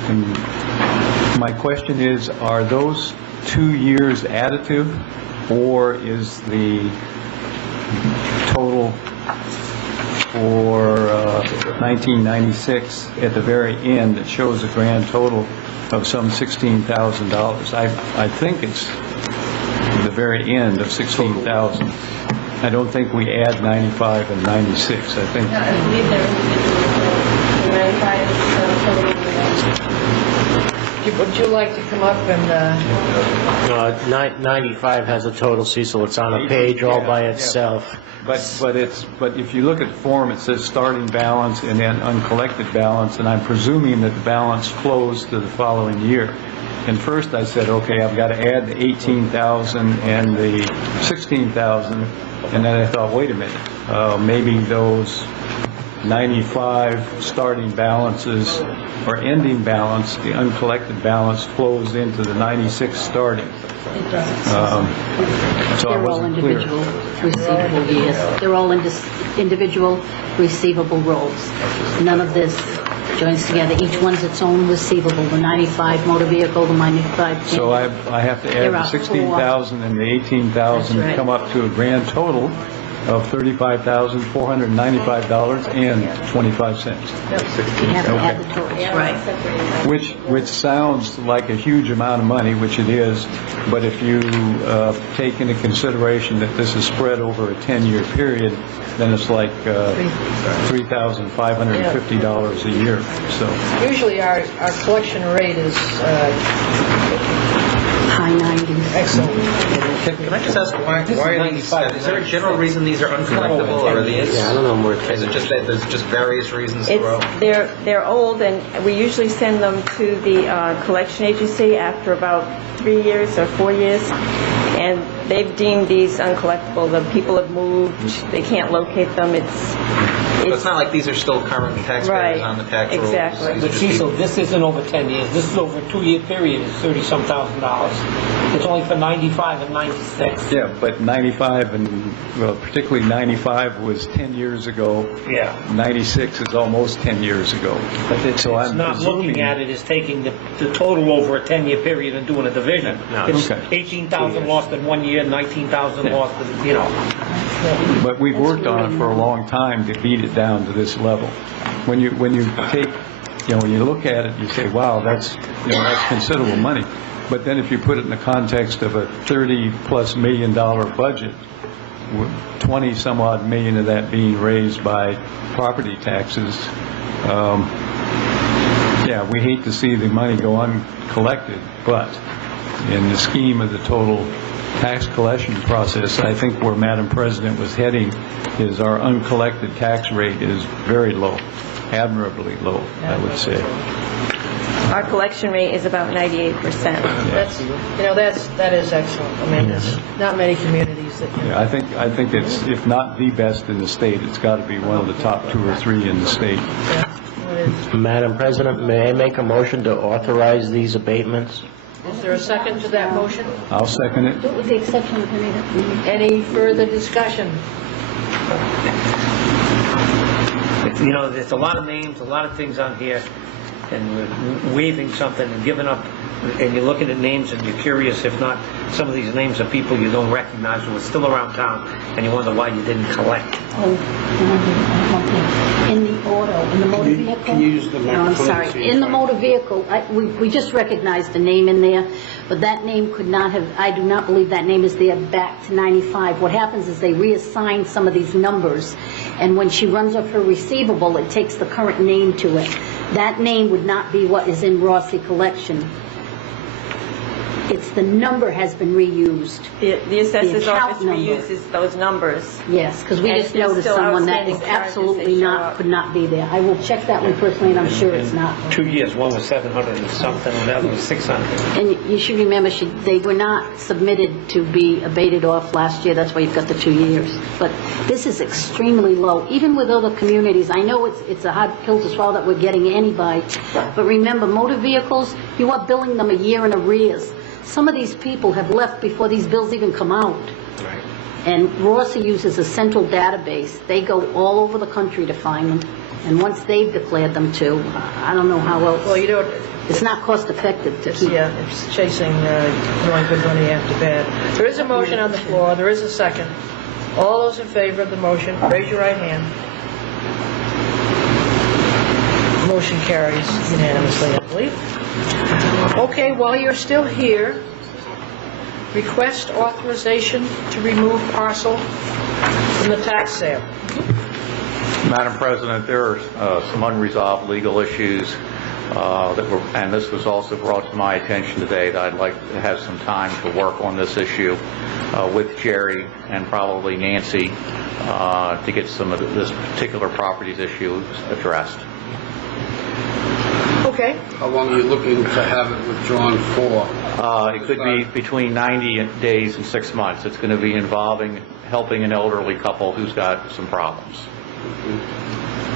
And my question is, are those 2 years additive, or is the total for 1996 at the very end, it shows a grand total of some $16,000. I think it's the very end of $16,000. I don't think we add 95 and 96. I think. I believe they're Would you like to come up and... 95 has a total, Cecil. It's on a page all by itself. But if you look at the form, it says starting balance and then uncollected balance, and I'm presuming that the balance flows to the following year. And first I said, okay, I've got to add the 18,000 and the 16,000, and then I thought, wait a minute, maybe those 95 starting balances or ending balance, the uncollected balance flows into the 96 starting. So They're all individual receivable years. They're all individual receivable rolls. None of this joins together. Each one's its own receivable. The 95 motor vehicle, the 95... So I have to add the 16,000 and the 18,000 to come up to a grand total of $35,495.25. You have to add the totals, right. Which sounds like a huge amount of money, which it is, but if you take into consideration that this is spread over a 10-year period, then it's like $3,550 a year. So usually our collection rate is high 90s. Excellent. Can I just ask why are these? Is there a general reason these are uncollectible, or are these? Yeah, I don't know more. Is it just that there's just various reasons It's, throughout? they're old, and we usually send them to the collection agency after about 3 years or 4 years, and they've deemed these uncollectible. The people have moved, they can't locate them. So it's not like these are still current taxpayers on the tax rolls. Exactly. These are But just Cecil, people- this isn't over 10 years. This is over a 2-year period. It's $30-some thousand. It's only for 95 and 96. yeah, but 95 and well, particularly 95 was 10 years ago. Yeah. 96 is almost 10 years ago. But it's I'm not presuming- looking at it as taking the total over a 10-year period and doing a division. It's Okay. 18,000 lost in 1 year, 19,000 lost in, you know. But we've worked on it for a long time to beat it down to this level. When you take, when you look at it, you say, wow, that's considerable money. But then if you put it in the context of a $30+ million budget, 20 some odd million of that being raised by property taxes, we hate to see the money go uncollected, but in the scheme of the total tax collection process, I think where Madam President was heading is our uncollected tax rate is very low, admirably low, I would say. Our collection rate is about 98%. That is excellent. I mean, there's not many communities that can... Yeah, I think it's, if not the best in the state, it's got to be one of the top 2 or 3 in the state. Madam President, may I make a motion to authorize these abatements? Is there a second to that motion? I'll second it. With the exception of Any further discussion? You know, there's a lot of names, a lot of things on here, and we're waiving something and giving up, and you're looking at names and you're curious if not, some of these names are people you don't recognize who are still around town, and you wonder why you didn't collect. in the auto, in the motor vehicle. Can you use the No, I'm microphone? sorry. In the motor vehicle, we just recognized the name in there, but that name could not have, I do not believe that name is there back to 95. What happens is they reassign some of these numbers, and when she runs up her receivable, it takes the current name to it. That name would not be what is in Rossi collection. It's the number has been reused. The assessor's The account office number. reuses those numbers. Yes, because we And just if there's noticed still someone that outstanding is charges, absolutely they show not, up. could not be there. I will check that one personally, and I'm sure it's not. 2 years, one was 700 and something, and the other was 600. And you should remember, they were not submitted to be abated off last year, that's why you've got the 2 years. But this is extremely low, even with other communities. I know it's a hard pill to swallow that we're getting anybody, but remember, motor vehicles, you are billing them a year in arrears. Some of these people have left before these bills even come out. Right. And Rossi uses a central database. They go all over the country to find them. And once they've declared them too, I don't know how else. Well, you know, It's not cost effective to keep. yeah, it's chasing throwing good money after bad. There is a motion on the floor. There is a second. All those in favor of the motion, raise your right hand. Motion carries unanimously, I believe. Okay, while you're still here, request authorization to remove parcel from the tax sale. Madam President, there are some unresolved legal issues and this was also brought to my attention today, that I'd like to have some time to work on this issue with Jerry and probably Nancy to get some of this particular properties issues addressed. Okay. How long are you looking to have it withdrawn for? It could be between 90 days and 6 months. It's going to be involving helping an elderly couple who's got some problems.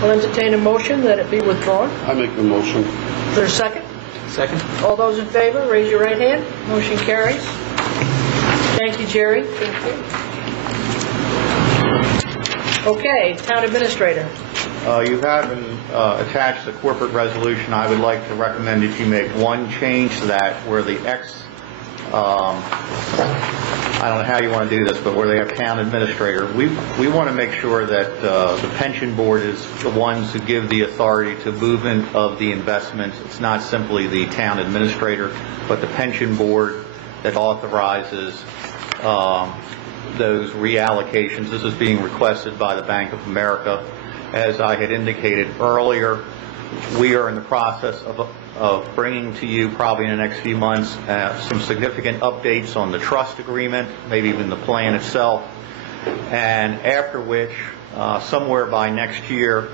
I'll entertain a motion that it be withdrawn. I make the motion. Is there a second? Second? All those in favor, raise your right hand. Motion carries. Thank you, Jerry. Thank you. Okay, Town Administrator. You have attached the corporate resolution. I would like to recommend that you make one change to that where the I don't know how you want to do this, but where they have town administrator, we want to make sure that the pension board is the ones who give the authority to movement of the investments. It's not simply the town administrator, but the pension board that authorizes those reallocations. This is being requested by the Bank of America. As I had indicated earlier, we are in the process of bringing to you, probably in the next few months, some significant updates on the trust agreement, maybe even the plan itself, and after which, somewhere by next year,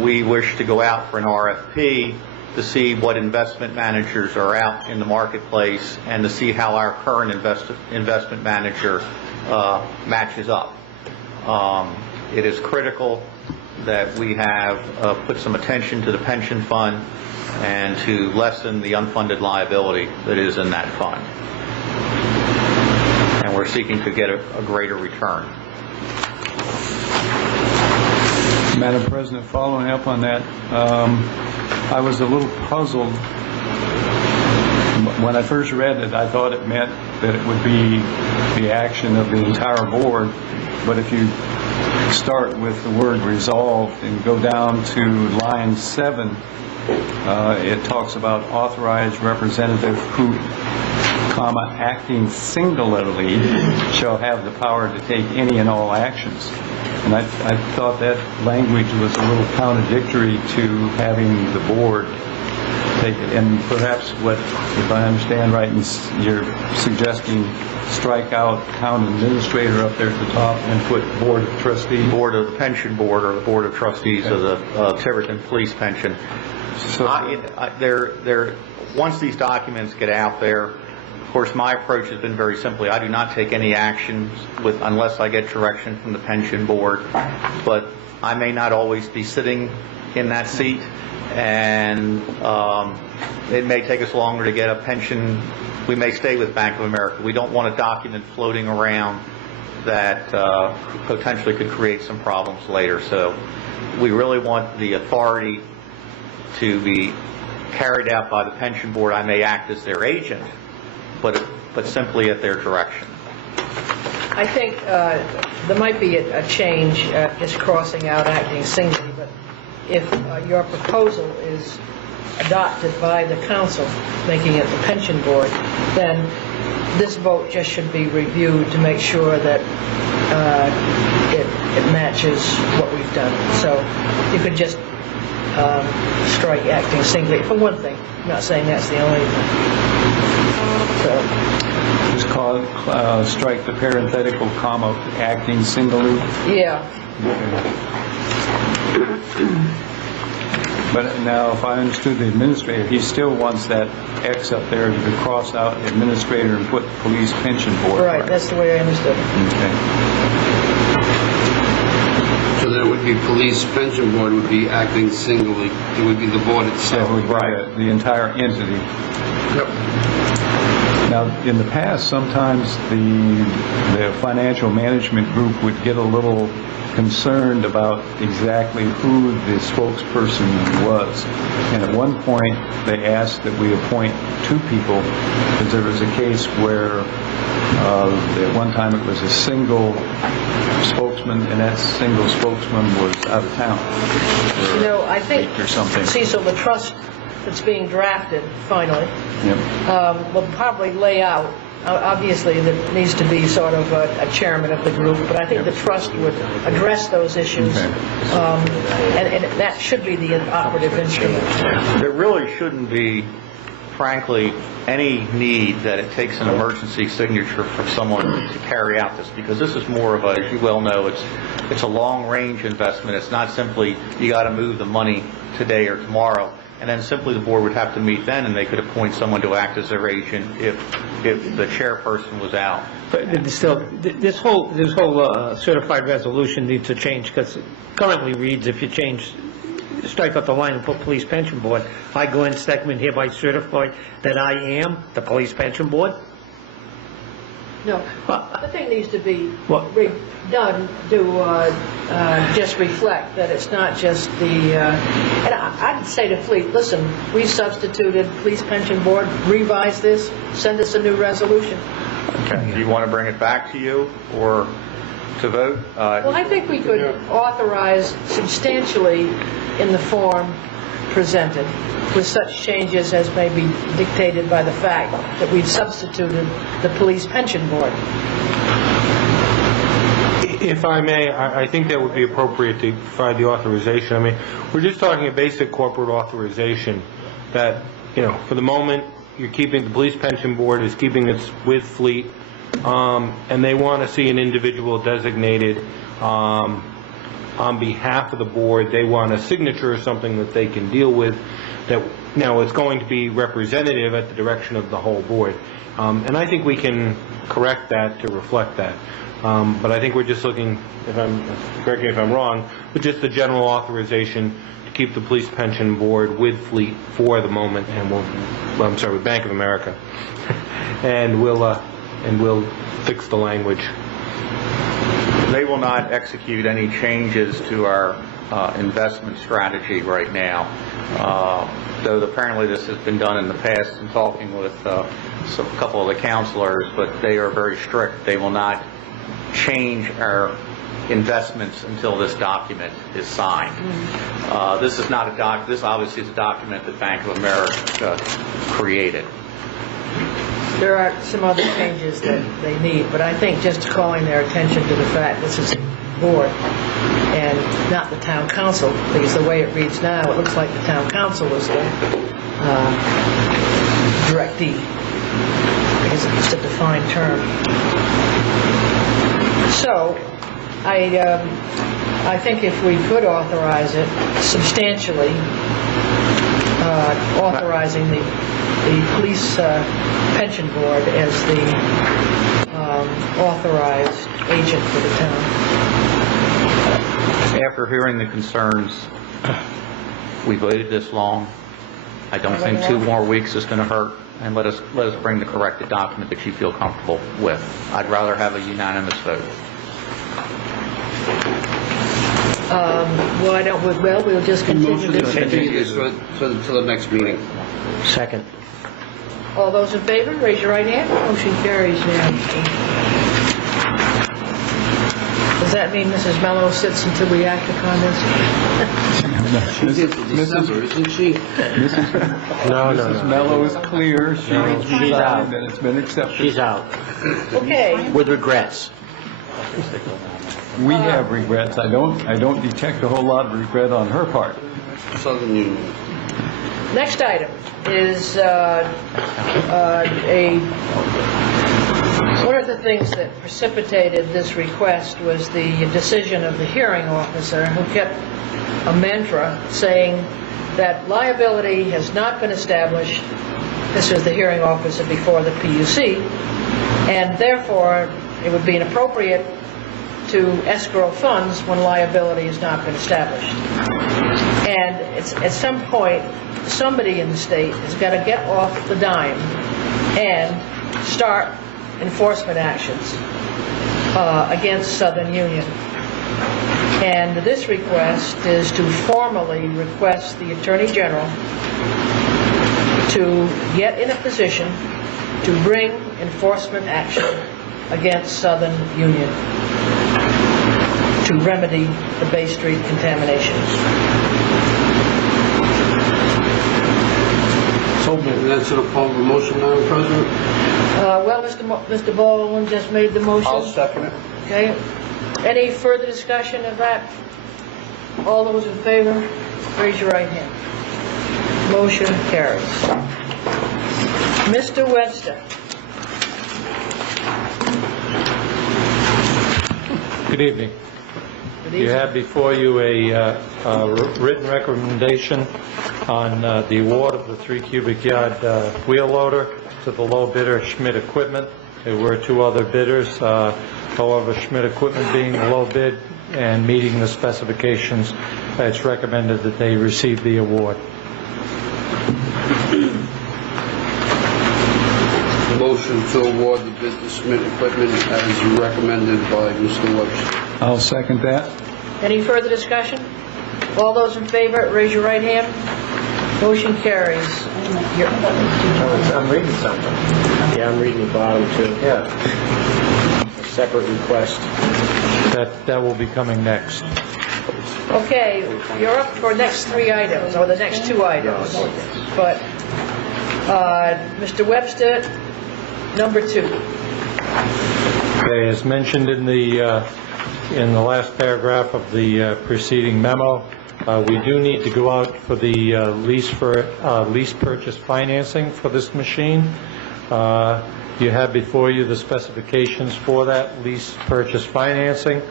we wish to go out for an RFP to see what investment managers are out in the marketplace and to see how our current investment manager matches up. It is critical that we have put some attention to the pension fund and to lessen the unfunded liability that is in that fund. And we're seeking to get a greater return. Madam President, following up on that, I was a little puzzled. When I first read it, I thought it meant that it would be the action of the entire board, but if you start with the word resolved and go down to line 7, it talks about authorized representative who, acting singularly, shall have the power to take any and all actions. And I thought that language was a little contradictory to having the board take it. And perhaps if I understand right, you're suggesting strike out town administrator up there at the top and put board of trustees. Board of the pension board or the board of trustees of the Tiverton police pension. So once these documents get out there, of course my approach has been very simply, I do not take any actions unless I get direction from the pension board, but I may not always be sitting in that seat, and it may take us longer to get a pension. We may stay with Bank of America. We don't want a document floating around that potentially could create some problems later. So we really want the authority to be carried out by the pension board. I may act as their agent, but simply at their direction. I think there might be a change, just crossing out acting singly, but if your proposal is adopted by the council, making it the pension board, then this vote just should be reviewed to make sure that it matches what we've done. So you could just strike acting singly, for one thing. I'm not saying that's the only thing. So. Just strike the parenthetical comma, acting singly. Yeah. Okay. But now, if I understood the administrator, he still wants that X up there to cross out administrator and put police pension board. Right, that's the way I understood it. Okay. So that would be police pension board would be acting singly. It would be the board itself. It would be the entire entity. Yep. Now, in the past, sometimes the financial management group would get a little concerned about exactly who the spokesperson was. And at one point, they asked that we appoint two people, because there was a case where at one time it was a single spokesman, and that single spokesman was out of town for I think, or something. Cecil, the trust that's being drafted, finally, Yep. will probably lay out, obviously there needs to be sort of a chairman of the group, but I think the trust would address those issues, and that should be the operative instrument. There really shouldn't be, frankly, any need that it takes an emergency signature from someone to carry out this, because this is more of a, as you well know, it's a long-range investment. It's not simply you got to move the money today or tomorrow, and then simply the board would have to meet then, and they could appoint someone to act as their agent if the chairperson was out. But still, this whole certified resolution needs to change, because it currently reads, if you strike out the line and put police pension board, I, Glenn Steckman, hereby certify that I am the police pension board. No, the thing needs to be What? done to just reflect that it's not just the, and I'd say to Fleet, listen, we substituted police pension board, revise this, send us a new resolution. Okay. Do you want to bring it back to you or to vote? Well, I think we could authorize substantially in the form presented, with such changes as may be dictated by the fact that we've substituted the police pension board. If I may, I think that would be appropriate to provide the authorization. I mean, we're just talking a basic corporate authorization that, for the moment, you're keeping, the police pension board is keeping it with Fleet, and they want to see an individual designated on behalf of the board. They want a signature or something that they can deal with that now it's going to be representative at the direction of the whole board. And I think we can correct that to reflect that. But I think we're just looking, correct me if I'm wrong, but just the general authorization to keep the police pension board with Fleet for the moment, and with Bank of America. and we'll fix the language. They will not execute any changes to our investment strategy right now, though apparently this has been done in the past in talking with a couple of the counselors, but they are very strict. They will not change our investments until this document is signed. This is not a this obviously is a document that Bank of America created. There are some other changes that they need, but I think just calling their attention to the fact this is a board and not the town council, because the way it reads now, it looks like the town council is the directee, because it's a defined term. So, I think if we could authorize it substantially, authorizing the police pension board as the authorized agent for the town. After hearing the concerns We've waited this long. I don't think 2 more weeks is going to hurt, and let us bring the corrected document that you feel comfortable with. I'd rather have a unanimous vote. Why don't we, well, we'll just continue Motion this. to continue this to the next meeting. Second. All those in favor, raise your right hand. Motion carries unanimously. Does that mean Mrs. Mello sits until we act upon this? She's here till December, isn't she? Mrs. Mello is clear. She's out. and it's been accepted. She's out, Okay. with regrets. We have regrets. I don't detect a whole lot of regret on her part. Southern Union. Next item is one of the things that precipitated this request was the decision of the hearing officer, who kept a mantra saying that liability has not been established. This was the hearing officer before the PUC, and therefore it would be inappropriate to escrow funds when liability has not been established. And at some point, somebody in the state has got to get off the dime and start enforcement actions against Southern Union. And this request is to formally request the Attorney General to get in a position to bring enforcement action against Southern Union to remedy the Bay Street contaminations. So, that's in a form of a motion, Madam President? Well, Mr. Baldwin just made the motion. I'll second it. Okay. Any further discussion of that? All those in favor, raise your right hand. Motion carries. Mr. Webster. Good evening. Good You evening. have before you a written recommendation on the award of the 3 cubic yard wheel loader to the low bidder, Schmidt Equipment. There were 2 other bidders. However, Schmidt Equipment being the low bid and meeting the specifications, it's recommended that they receive the award. Motion to award the bid to Smith Equipment as recommended by Mr. Webster. I'll second that. Any further discussion? All those in favor, raise your right hand. Motion carries. I'm reading something. Yeah, I'm reading the bottom too. Yeah. A separate request. That will be coming next. Okay, you're up for next 3 items, or the next 2 items. But, Mr. Webster, number 2. Okay, as mentioned in the last paragraph of the preceding memo, we do need to go out for the lease purchase financing for this machine. You have before you the specifications for that lease purchase financing.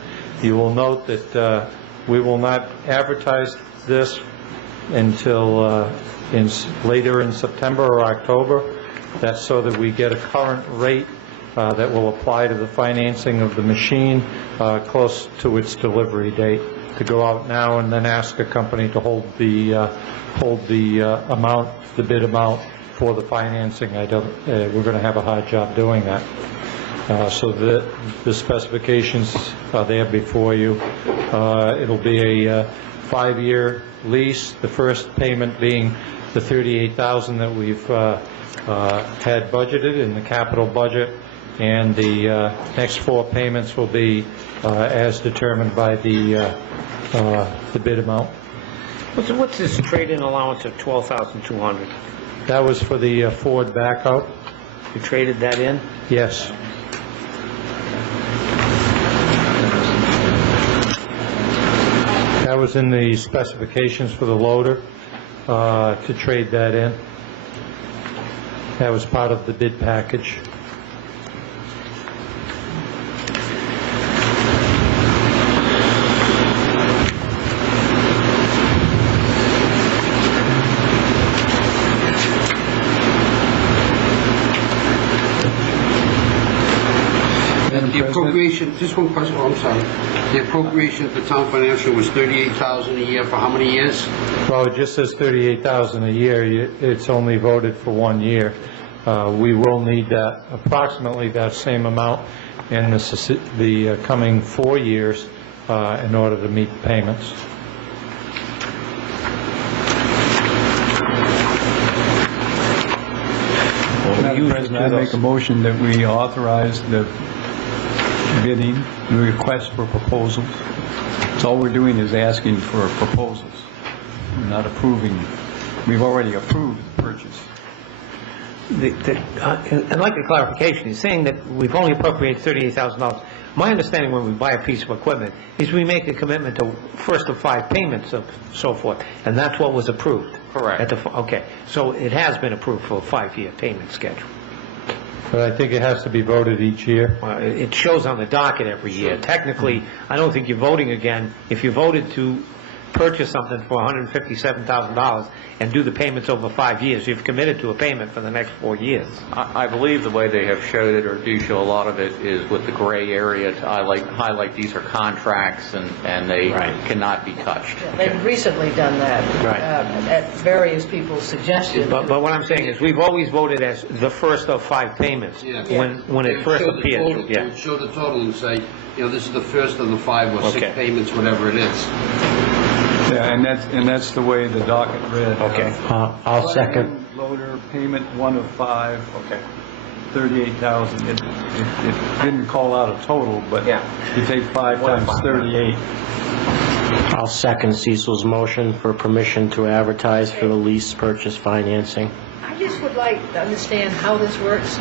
You will note that we will not advertise this until later in September or October. That's so that we get a current rate that will apply to the financing of the machine close to its delivery date. To go out now and then ask a company to hold the amount, the bid amount for the financing, we're going to have a hard job doing that. So the specifications are there before you. It'll be a 5-year lease. The first payment being the $38,000 that we've had budgeted in the capital budget, and the next 4 payments will be as determined by the bid amount. What's this trade-in allowance of $12,200? That was for the Ford backhoe. You traded that in? Yes. That was in the specifications for the loader to trade that in. That was part of the bid package. The appropriation, just one question, oh, I'm sorry. The appropriation for town financial was $38,000 a year for how many years? Well, it just says $38,000 a year. It's only voted for 1 year. We will need that, approximately that same amount in the coming 4 years in order to meet the payments. Madam President, I make a motion that we authorize the bidding, the request for proposals. So all we're doing is asking for proposals. We're not approving. We've already approved the purchase. I'd like a clarification. He's saying that we've only appropriated $38,000. My understanding when we buy a piece of equipment is we make a commitment to first of 5 payments of so forth, and that's what was approved. Correct. Okay, so it has been approved for a 5-year payment schedule. But I think it has to be voted each year. It shows on the docket every year. Technically, I don't think you're voting again. If you voted to purchase something for $157,000 and do the payments over 5 years, you've committed to a payment for the next 4 years. I believe the way they have showed it, or do show a lot of it, is with the gray area to highlight these are contracts and they cannot be touched. Yeah, they've recently done that at various people's suggestions. But what I'm saying is we've always voted as the first of 5 payments when it first appeared. Yeah. We'll show the total and say, you know, this is the first of the 5 or 6 payments, whatever it is. Yeah, and that's the way the docket read. Okay. I'll second. Loader payment 1 of 5. Okay. 38,000. It didn't call out a total, but you take 5 times 38. I'll second Cecil's motion for permission to advertise for the lease purchase financing. I just would like to understand how this works.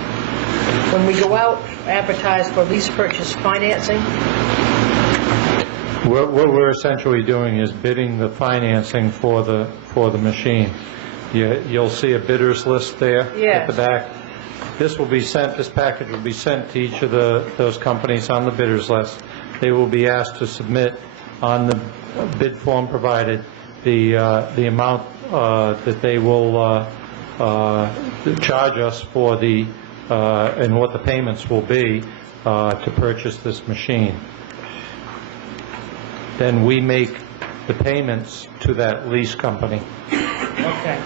When we go out, advertise for lease purchase financing, What we're essentially doing is bidding the financing for the machine. You'll see a bidders list there at the back. This package will be sent to each of those companies on the bidders list. They will be asked to submit on the bid form provided the amount that they will charge us for and what the payments will be to purchase this machine. Then we make the payments to that lease company. okay.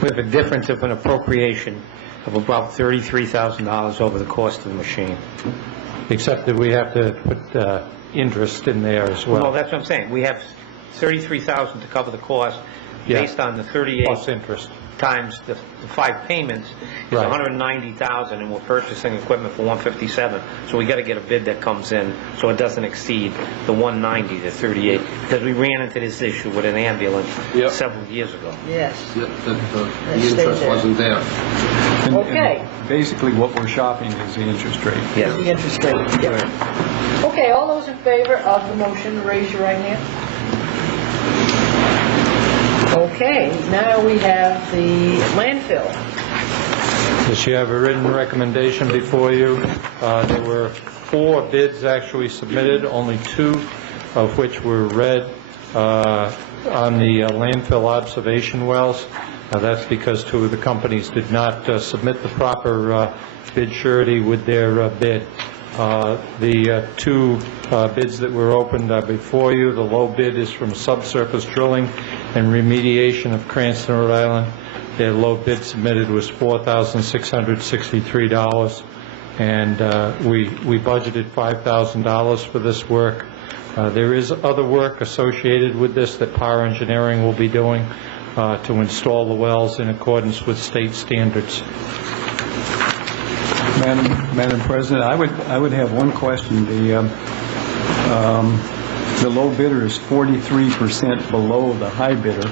We have a difference of an appropriation of about $33,000 over the cost of the machine. Except that we have to put interest in there as well. Well, that's what I'm saying. We have $33,000 to cover the cost based on the 38 plus interest times the 5 payments is $190,000, and we're purchasing equipment for $157. So we got to get a bid that comes in so it doesn't exceed the $190, the 38, because we ran into this issue with an ambulance several years ago. Yes. The interest wasn't there. Okay. And basically, what we're shopping is the interest rate. Is the interest rate. Yeah. Okay, all those in favor of the motion, raise your right hand. Okay, now we have the landfill. Yes, you have a written recommendation before you. There were 4 bids actually submitted, only 2 of which were read on the landfill observation wells. That's because 2 of the companies did not submit the proper bid surety with their bid. The 2 bids that were opened are before you. The low bid is from Subsurface Drilling and Remediation of Cranston, Rhode Island. Their low bid submitted was $4,663, and we budgeted $5,000 for this work. There is other work associated with this that Power Engineering will be doing to install the wells in accordance with state standards. Madam President, I would have one question. The low bidder is 43% below the high bidder,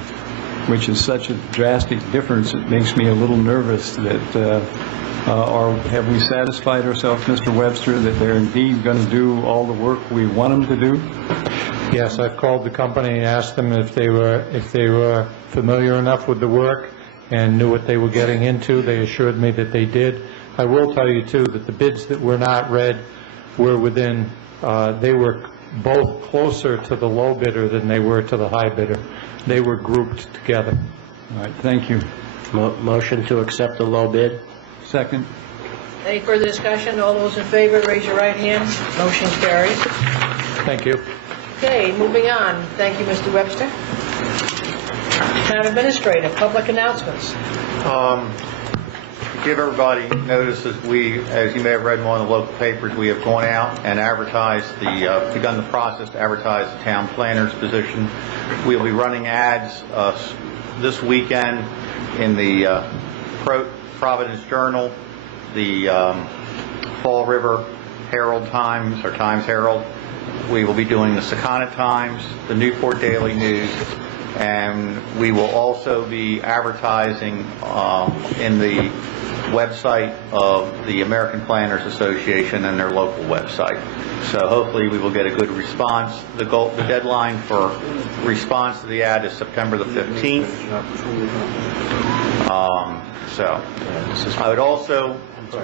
which is such a drastic difference. It makes me a little nervous that, have we satisfied ourselves, Mr. Webster, that they're indeed going to do all the work we want them to do? Yes, I've called the company and asked them if they were familiar enough with the work and knew what they were getting into. They assured me that they did. I will tell you, too, that the bids that were not read were within, they were both closer to the low bidder than they were to the high bidder. They were grouped together. All right, thank you. Motion to accept the low bid. Second. Any further discussion? All those in favor, raise your right hand. Motion carries. Thank you. Okay, moving on. Thank you, Mr. Webster. Town Administrator, public announcements. Give everybody notice, as you may have read in one of the local papers, we have gone out and begun the process to advertise the town planner's position. We'll be running ads this weekend in the Providence Journal, the Fall River Herald Times, or Times Herald. We will be doing the Secana Times, the Newport Daily News, and we will also be advertising in the website of the American Planners Association and their local website. So hopefully we will get a good response. The deadline for response to the ad is September the 15th. I would also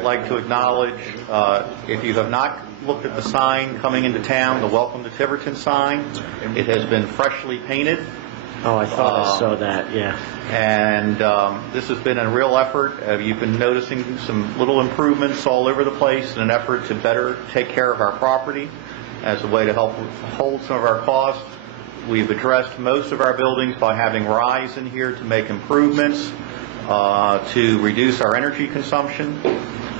like to acknowledge, if you have not looked at the sign coming into town, the Welcome to Tiverton sign, it has been freshly painted. Oh, I thought I saw that, yeah. And this has been a real effort. You've been noticing some little improvements all over the place in an effort to better take care of our property as a way to help hold some of our costs. We've addressed most of our buildings by having Rise in here to make improvements to reduce our energy consumption,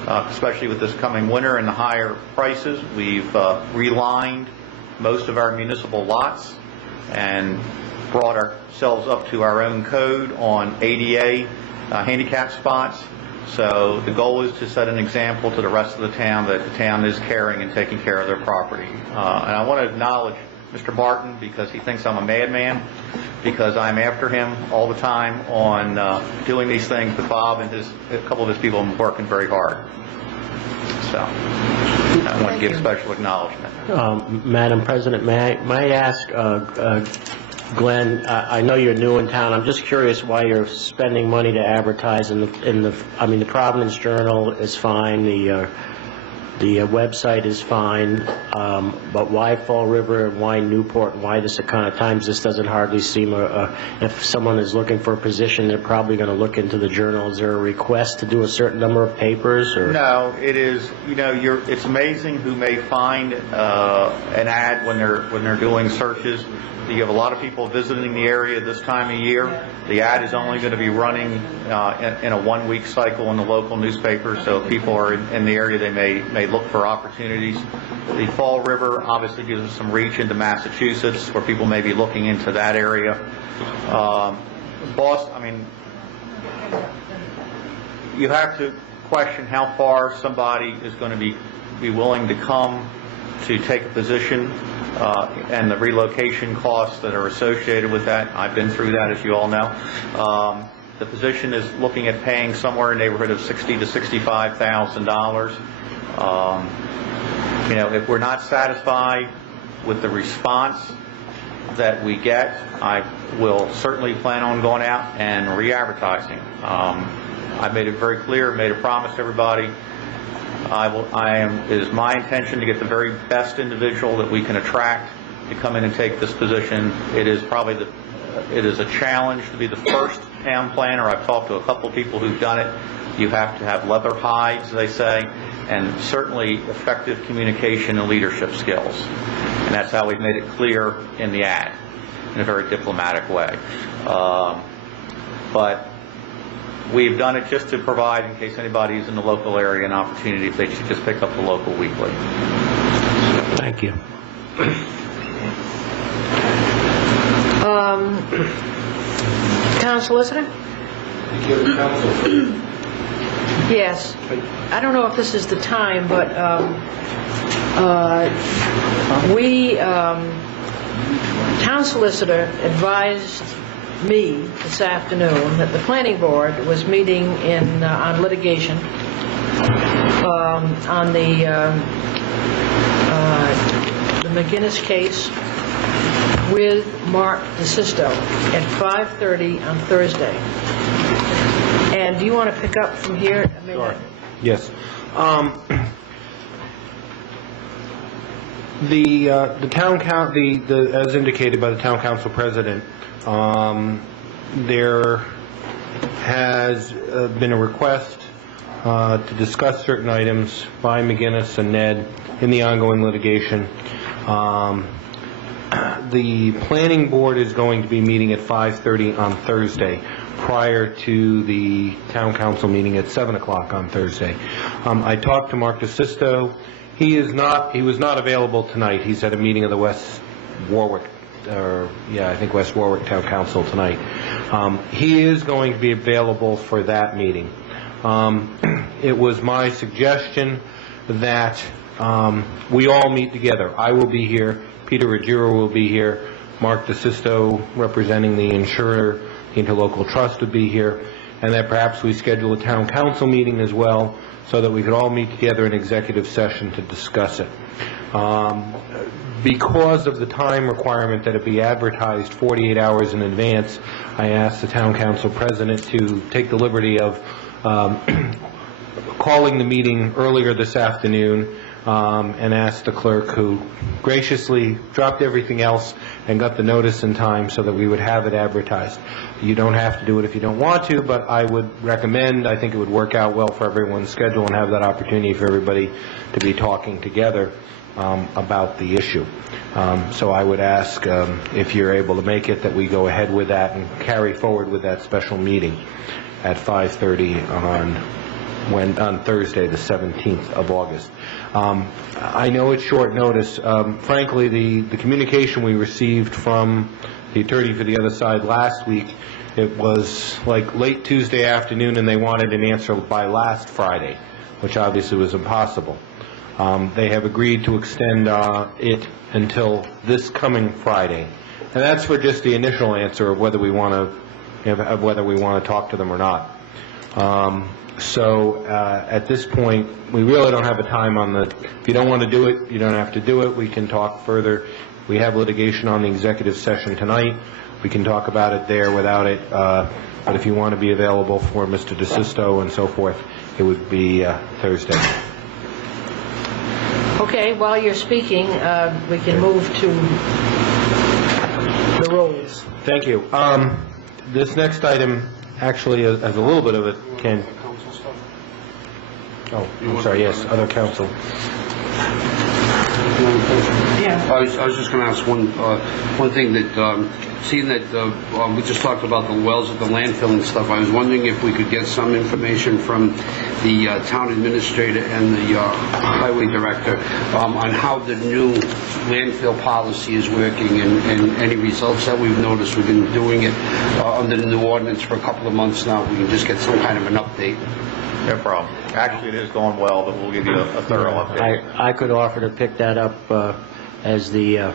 especially with this coming winter and the higher prices. We've relined most of our municipal lots and brought ourselves up to our own code on ADA handicap spots. So the goal is to set an example to the rest of the town that the town is caring and taking care of their property. And I want to acknowledge Mr. Barton, because he thinks I'm a madman, because I'm after him all the time on doing these things, but Bob and a couple of his people are working very hard. So I want to give special acknowledgement. Madam President, may I ask, Glenn, I know you're new in town. I'm just curious why you're spending money to advertise in the Providence Journal is fine, the website is fine, but why Fall River and why Newport and why the Secana Times? This doesn't hardly seem if someone is looking for a position, they're probably going to look into the Journal. Is there a request to do a certain number of papers? Or? No, it is. It's amazing who may find an ad when they're doing searches. You have a lot of people visiting the area this time of year. The ad is only going to be running in a one-week cycle in the local newspaper, so if people are in the area, they may look for opportunities. The Fall River obviously gives us some reach into Massachusetts, where people may be looking into that area. Boston, you have to question how far somebody is going to be willing to come to take a position, and the relocation costs that are associated with that. I've been through that, as you all know. The position is looking at paying somewhere in the neighborhood of $60,000 to $65,000. If we're not satisfied with the response that we get, I will certainly plan on going out and re-advertising. I've made it very clear, made a promise to everybody. It is my intention to get the very best individual that we can attract to come in and take this position. It is a challenge to be the first town planner. I've talked to a couple of people who've done it. You have to have leather hides, they say, and certainly effective communication and leadership skills. And that's how we've made it clear in the ad, in a very diplomatic way. But we've done it just to provide, in case anybody's in the local area, an opportunity if they should just pick up the local weekly. Thank you. Town Solicitor? Yes. I don't know if this is the time, but Town Solicitor advised me this afternoon that the planning board was meeting on litigation on the McGinnis case with Mark DeSisto at 5:30 on Thursday. And do you want to pick up from here? Sure. Yes. The town as indicated by the town council president, there has been a request to discuss certain items by McGinnis and Ned in the ongoing litigation. The planning board is going to be meeting at 5:30 on Thursday, prior to the town council meeting at 7 o'clock on Thursday. I talked to Mark DeSisto. He was not available tonight. He's at a meeting of the West Warwick Town Council tonight. He is going to be available for that meeting. It was my suggestion that we all meet together. I will be here, Peter Ruggiero will be here, Mark DeSisto, representing the insurer, the interlocal trust, would be here, and that perhaps we schedule a town council meeting as well, so that we could all meet together in executive session to discuss it. Because of the time requirement that it be advertised 48 hours in advance, I asked the town council president to take the liberty of calling the meeting earlier this afternoon, and asked the clerk, who graciously dropped everything else and got the notice in time so that we would have it advertised. You don't have to do it if you don't want to, but I would recommend, I think it would work out well for everyone's schedule and have that opportunity for everybody to be talking together about the issue. So I would ask, if you're able to make it, that we go ahead with that and carry forward with that special meeting at 5:30 on Thursday, the 17th of August. I know it's short notice. Frankly, the communication we received from the attorney for the other side last week, it was like late Tuesday afternoon, and they wanted an answer by last Friday, which obviously was impossible. They have agreed to extend it until this coming Friday, and that's for just the initial answer of whether we want to talk to them or not. So at this point, we really don't have a time on the. If you don't want to do it, you don't have to do it. We can talk further. We have litigation on the executive session tonight. We can talk about it there without it. But if you want to be available for Mr. DeSisto and so forth, it would be Thursday. Okay, while you're speaking, we can move to the rolls. Thank you. This next item actually has a little bit of it. Oh, I'm sorry, yes, other council. Yeah. I was just going to ask one thing that, seeing that we just talked about the wells at the landfill and stuff, I was wondering if we could get some information from the town administrator and the highway director on how the new landfill policy is working and any results that we've noticed. We've been doing it under the new ordinance for a couple of months now. We can just get some kind of an update. No problem. Actually, it is going well, but we'll give you a thorough update. I could offer to pick that up as the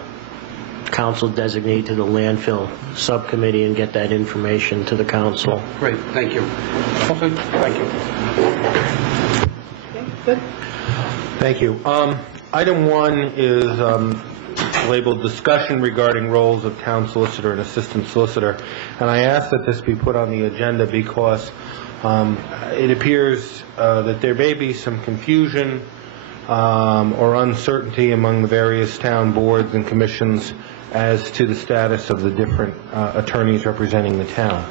council designate to the landfill subcommittee and get that information to the council. Great, thank you. Okay, thank you. Okay, good. Thank you. Item 1 is labeled discussion regarding roles of town solicitor and assistant solicitor, and I ask that this be put on the agenda because it appears that there may be some confusion or uncertainty among the various town boards and commissions as to the status of the different attorneys representing the town.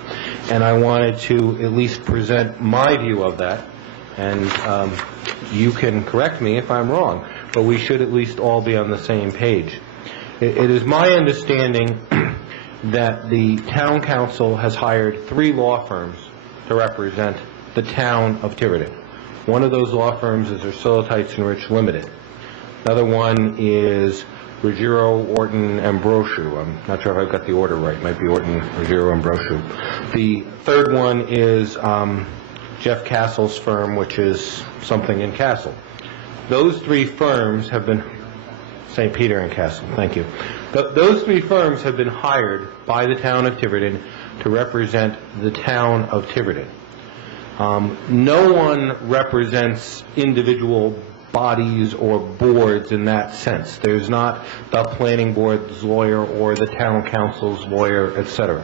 And I wanted to at least present my view of that, and you can correct me if I'm wrong, but we should at least all be on the same page. It is my understanding that the town council has hired 3 law firms to represent the town of Tiverton. One of those law firms is Ursulitites and Rich Limited. Another one is Ruggiero, Orton, Ambrosiu. I'm not sure if I've got the order right. It might be Orton, Ruggiero, Ambrosiu. The third one is Jeff Castle's firm, which is something in Castle. Those 3 firms have been St. Peter and Castle. Thank you. Those 3 firms have been hired by the town of Tiverton to represent the town of Tiverton. No one represents individual bodies or boards in that sense. There's not the planning board's lawyer or the town council's lawyer, etc.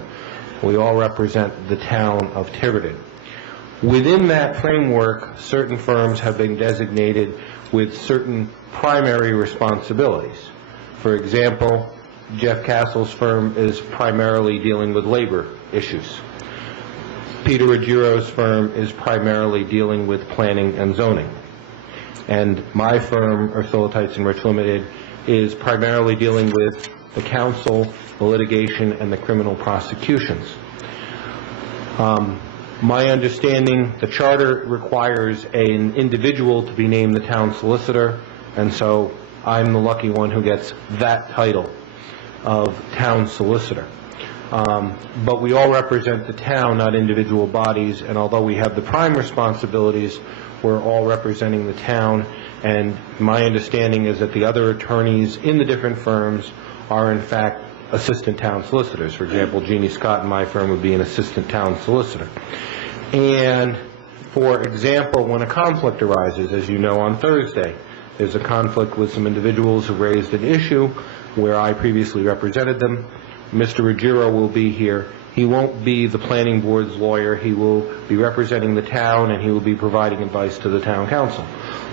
We all represent the town of Tiverton. Within that framework, certain firms have been designated with certain primary responsibilities. For example, Jeff Castle's firm is primarily dealing with labor issues. Peter Ruggiero's firm is primarily dealing with planning and zoning. And my firm, Ursula Tights and Rich Limited, is primarily dealing with the council, the litigation, and the criminal prosecutions. My understanding, the charter requires an individual to be named the town solicitor, and so I'm the lucky one who gets that title of town solicitor. But we all represent the town, not individual bodies, and although we have the prime responsibilities, we're all representing the town, and my understanding is that the other attorneys in the different firms are in fact assistant town solicitors. For example, Jeannie Scott in my firm would be an assistant town solicitor. And for example, when a conflict arises, as you know, on Thursday, there's a conflict with some individuals who raised an issue where I previously represented them. Mr. Ruggiero will be here. He won't be the planning board's lawyer. He will be representing the town, and he will be providing advice to the town council.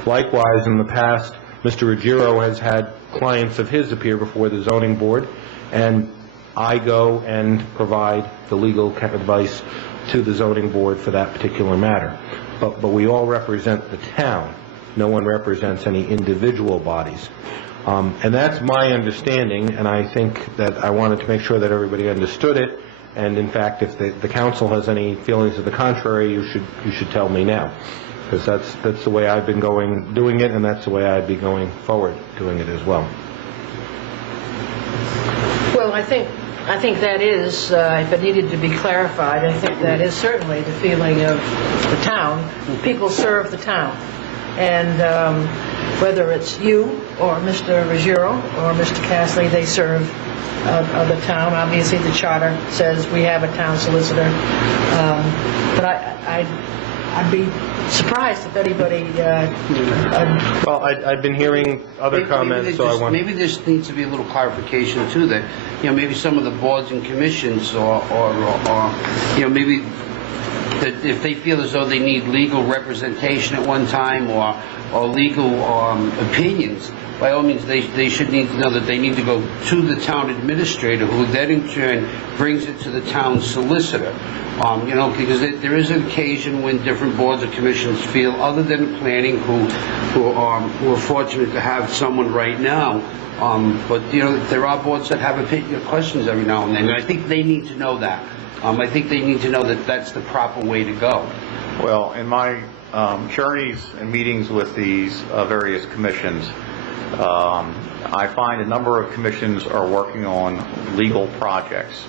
Likewise, in the past, Mr. Ruggiero has had clients of his appear before the zoning board, and I go and provide the legal advice to the zoning board for that particular matter. But we all represent the town. No one represents any individual bodies. And that's my understanding, and I think that I wanted to make sure that everybody understood it. And in fact, if the council has any feelings to the contrary, you should tell me now, because that's the way I've been doing it, and that's the way I'd be going forward doing it as well. Well, I think that is, if it needed to be clarified, I think that is certainly the feeling of the town. People serve the town. And whether it's you or Mr. Ruggiero or Mr. Castley, they serve the town. Obviously, the charter says we have a town solicitor. But I'd be surprised if anybody... Well, I've been hearing other comments, so I want... Maybe this needs to be a little clarification, too, that, maybe some of the boards and commissions or maybe that if they feel as though they need legal representation at one time or legal opinions, by all means, they should need to know that they need to go to the town administrator, who then in turn brings it to the town solicitor. Because there is an occasion when different boards or commissions feel, other than planning, who are fortunate to have someone right now, but there are boards that have questions every now and then, and I think they need to know that. I think they need to know that that's the proper way to go. Well, in my journeys and meetings with these various commissions, I find a number of commissions are working on legal projects.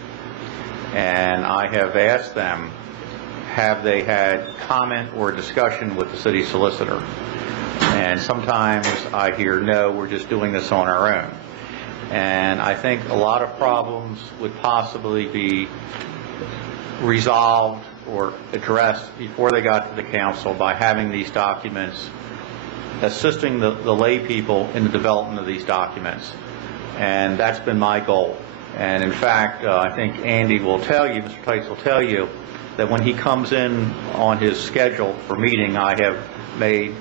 And I have asked them, have they had comment or discussion with the city solicitor? And sometimes I hear, no, we're just doing this on our own. And I think a lot of problems would possibly be resolved or addressed before they got to the council by having these documents, assisting the lay people in the development of these documents. And that's been my goal. And in fact, I think Andy will tell you, Mr. Tights will tell you, that when he comes in on his schedule for meeting, I have made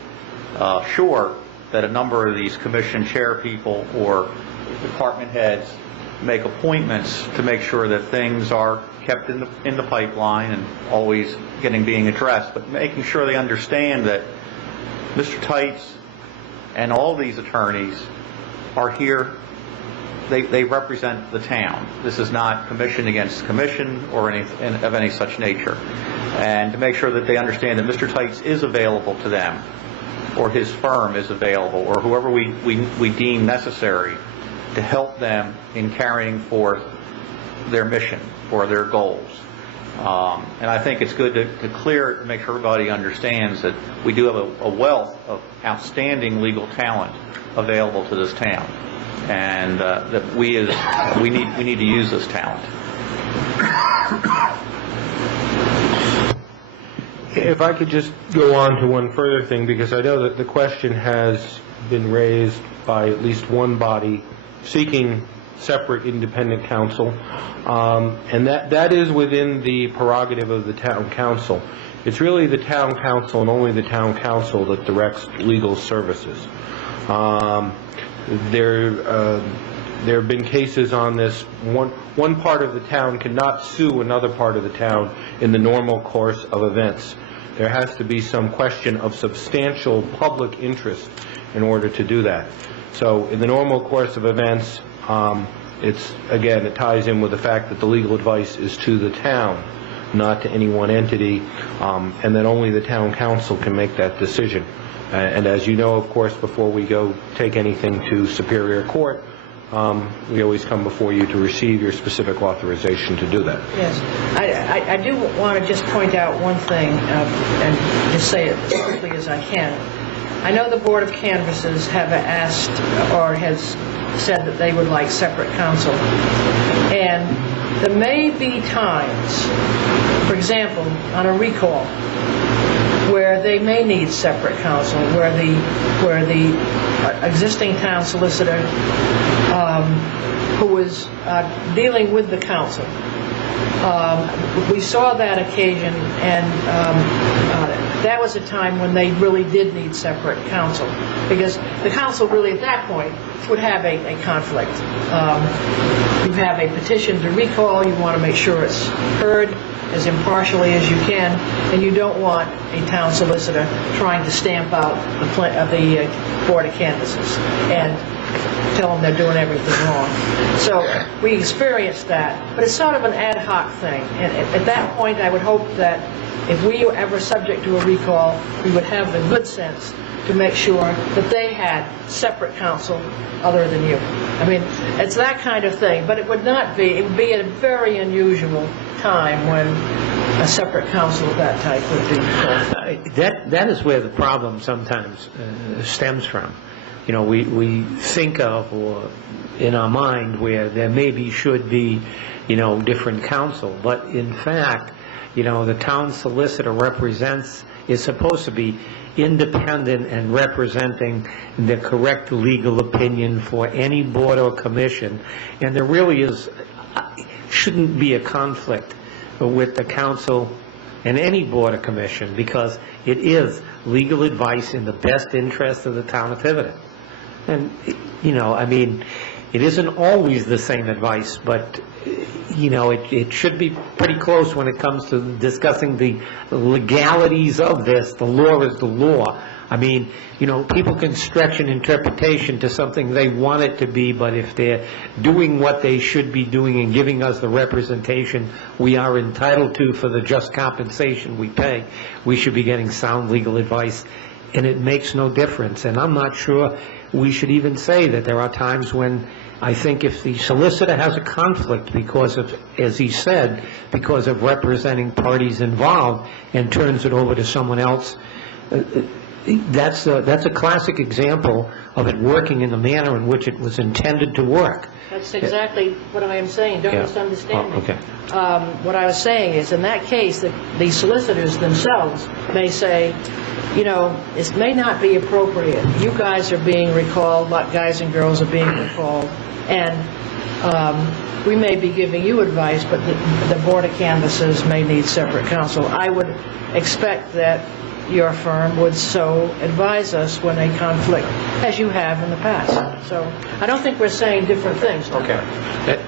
sure that a number of these commission chair people or department heads make appointments to make sure that things are kept in the pipeline and always being addressed, but making sure they understand that Mr. Tights and all these attorneys are here. They represent the town. This is not commission against commission or of any such nature. And to make sure that they understand that Mr. Tights is available to them, or his firm is available, or whoever we deem necessary to help them in carrying forth their mission or their goals. And I think it's good to make sure everybody understands that we do have a wealth of outstanding legal talent available to this town, and that we need to use this talent. If I could just go on to one further thing, because I know that the question has been raised by at least one body seeking separate independent counsel, and that is within the prerogative of the town council. It's really the town council and only the town council that directs legal services. There have been cases on this. One part of the town cannot sue another part of the town in the normal course of events. There has to be some question of substantial public interest in order to do that. So in the normal course of events, it ties in with the fact that the legal advice is to the town, not to any one entity, and that only the town council can make that decision. And as you know, of course, before we go take anything to Superior Court, we always come before you to receive your specific authorization to do that. Yes. I do want to just point out one thing, and just say it as quickly as I can. I know the Board of Canvassers have asked, or has said that they would like separate counsel. And there may be times, for example, on a recall, where they may need separate counsel, where the existing town solicitor who is dealing with the council. We saw that occasion, and that was a time when they really did need separate counsel, because the council really at that point would have a conflict. You have a petition to recall, you want to make sure it's heard as impartially as you can, and you don't want a town solicitor trying to stamp out the Board of Canvassers and tell them they're doing everything wrong. So we experienced that, but it's sort of an ad hoc thing. And at that point, I would hope that if we were ever subject to a recall, we would have the good sense to make sure that they had separate counsel other than you. I mean, it's that kind of thing, but it would not be, it would be a very unusual time when a separate counsel of that type would be called. That is where the problem sometimes stems from. You know, we think of, or in our mind, where there maybe should be, different counsel, but in fact, the town solicitor is supposed to be independent and representing the correct legal opinion for any board or commission, and there really shouldn't be a conflict with the council and any board or commission, because it is legal advice in the best interest of the town of Tiverton. And, it isn't always the same advice, but, it should be pretty close when it comes to discussing the legalities of this. The law is the law. I mean, people can stretch an interpretation to something they want it to be, but if they're doing what they should be doing and giving us the representation we are entitled to for the just compensation we pay, we should be getting sound legal advice, and it makes no difference. And I'm not sure we should even say that there are times when I think if the solicitor has a conflict because of, as he said, because of representing parties involved and turns it over to someone else, that's a classic example of it working in the manner in which it was intended to work. That's exactly what I am saying. Don't misunderstand me. Okay. What I was saying is, in that case, the solicitors themselves may say, it may not be appropriate. You guys are being recalled, like guys and girls are being recalled, and we may be giving you advice, but the Board of Canvassers may need separate counsel. I would expect that your firm would so advise us when they conflict, as you have in the past. So I don't think we're saying different things. Okay.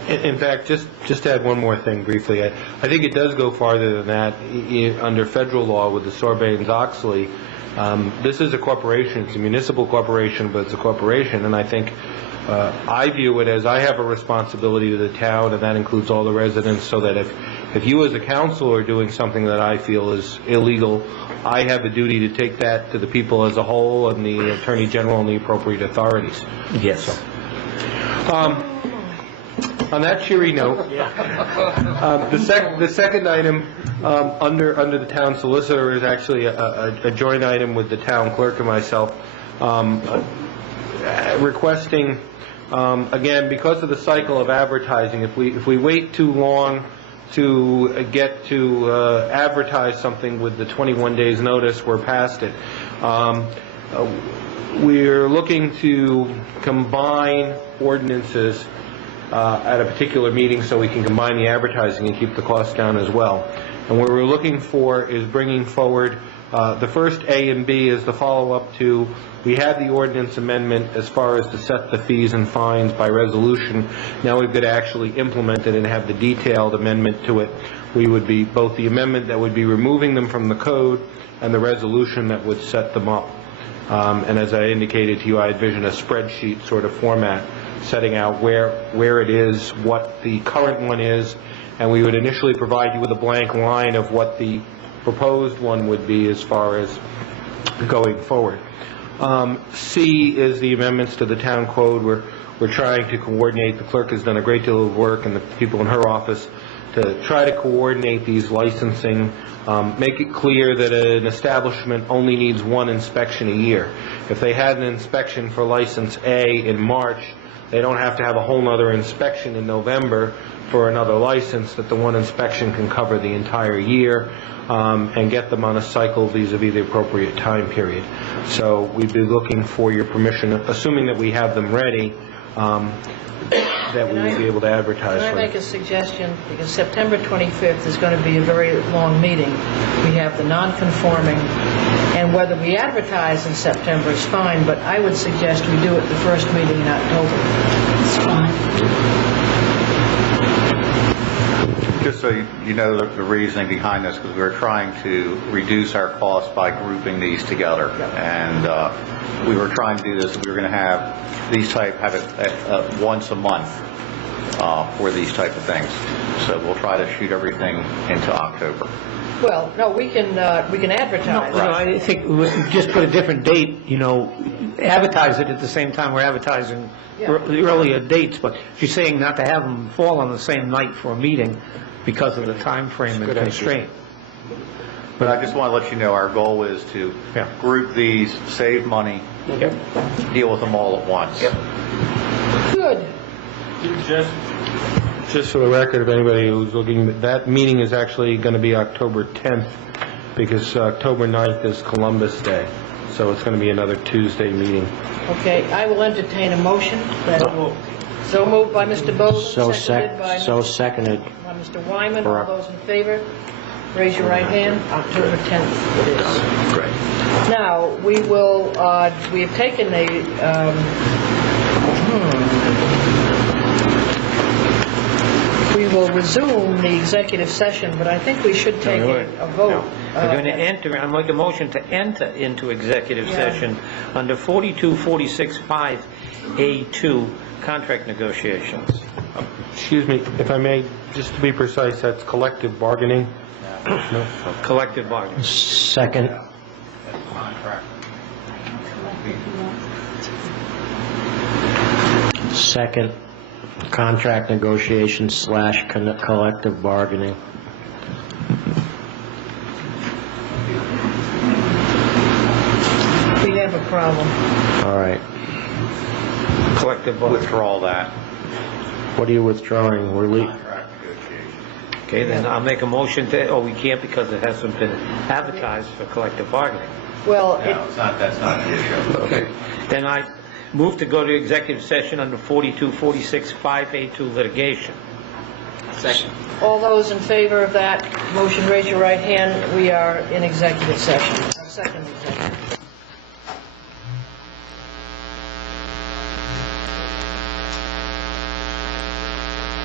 In fact, just to add one more thing briefly, I think it does go farther than that. Under federal law with the Sarbanes-Oxley, this is a corporation. It's a municipal corporation, but it's a corporation, and I think I view it as I have a responsibility to the town, and that includes all the residents, so that if you as a council are doing something that I feel is illegal, I have a duty to take that to the people as a whole and the Attorney General and the appropriate authorities. Yes. So, on that cheery note, the second item under the town solicitor is actually a joint item with the town clerk and myself, requesting, again, because of the cycle of advertising, if we wait too long to get to advertise something with the 21 days notice, we're past it. We're looking to combine ordinances at a particular meeting so we can combine the advertising and keep the costs down as well. And what we're looking for is bringing forward, the first A and B is the follow-up to, we had the ordinance amendment as far as to set the fees and fines by resolution. Now we've got to actually implement it and have the detailed amendment to it. We would be, both the amendment that would be removing them from the code and the resolution that would set them up. And as I indicated to you, I envision a spreadsheet sort of format, setting out where it is, what the current one is, and we would initially provide you with a blank line of what the proposed one would be as far as going forward. C is the amendments to the town code. We're trying to coordinate. The clerk has done a great deal of work, and the people in her office, to try to coordinate these licensing, make it clear that an establishment only needs one inspection a year. If they had an inspection for license A in March, they don't have to have a whole other inspection in November for another license, that the one inspection can cover the entire year, and get them on a cycle vis-a-vis the appropriate time period. So we'd be looking for your permission, assuming that we have them ready, that we would be able to advertise Can I for make them. a suggestion? Because September 25th is going to be a very long meeting. We have the non-conforming, and whether we advertise in September is fine, but I would suggest we do it the first meeting in October. It's fine. Just so you know the reasoning behind this, because we were trying to reduce our costs by grouping these together. And we were trying to do this, we were going to have these have it once a month for these type of things. So we'll try to shoot everything into October. Well, no, we can advertise. No, I think we just put a different date, advertise it at the same time we're advertising the earlier dates, but she's saying not to have them fall on the same night for a meeting because of the time frame and constraint. But I just want to let you know, our goal is to group these, save money, deal with them all at once. Good. Just for the record, if anybody who's looking, that meeting is actually going to be October 10th, because October 9th is Columbus Day, so it's going to be another Tuesday meeting. Okay, I will entertain a motion. So moved by Mr. Bowden, Seconded. by Mr. Wyman. All those in favor, raise your right hand. October 10th it is. Great. Now, we have taken we will resume the executive session, but I think we should take a vote. We're going to enter, I make a motion to enter into executive session under 4246(5)(a)(2), contract negotiations. Excuse me, if I may, just to be precise, that's collective bargaining? No? Collective bargaining. Second. Second. Contract negotiations / collective bargaining. We have a problem. All right. Collective bargaining. Withdraw that. What are you withdrawing? Okay, then I'll make a motion to, we can't because it hasn't been advertised for collective bargaining. Well, No, that's not the issue. Okay. Then I move to go to executive session under 4246(5)(a)(2) litigation. Second. all those in favor of that motion, raise your right hand. We are in executive session. Second executive.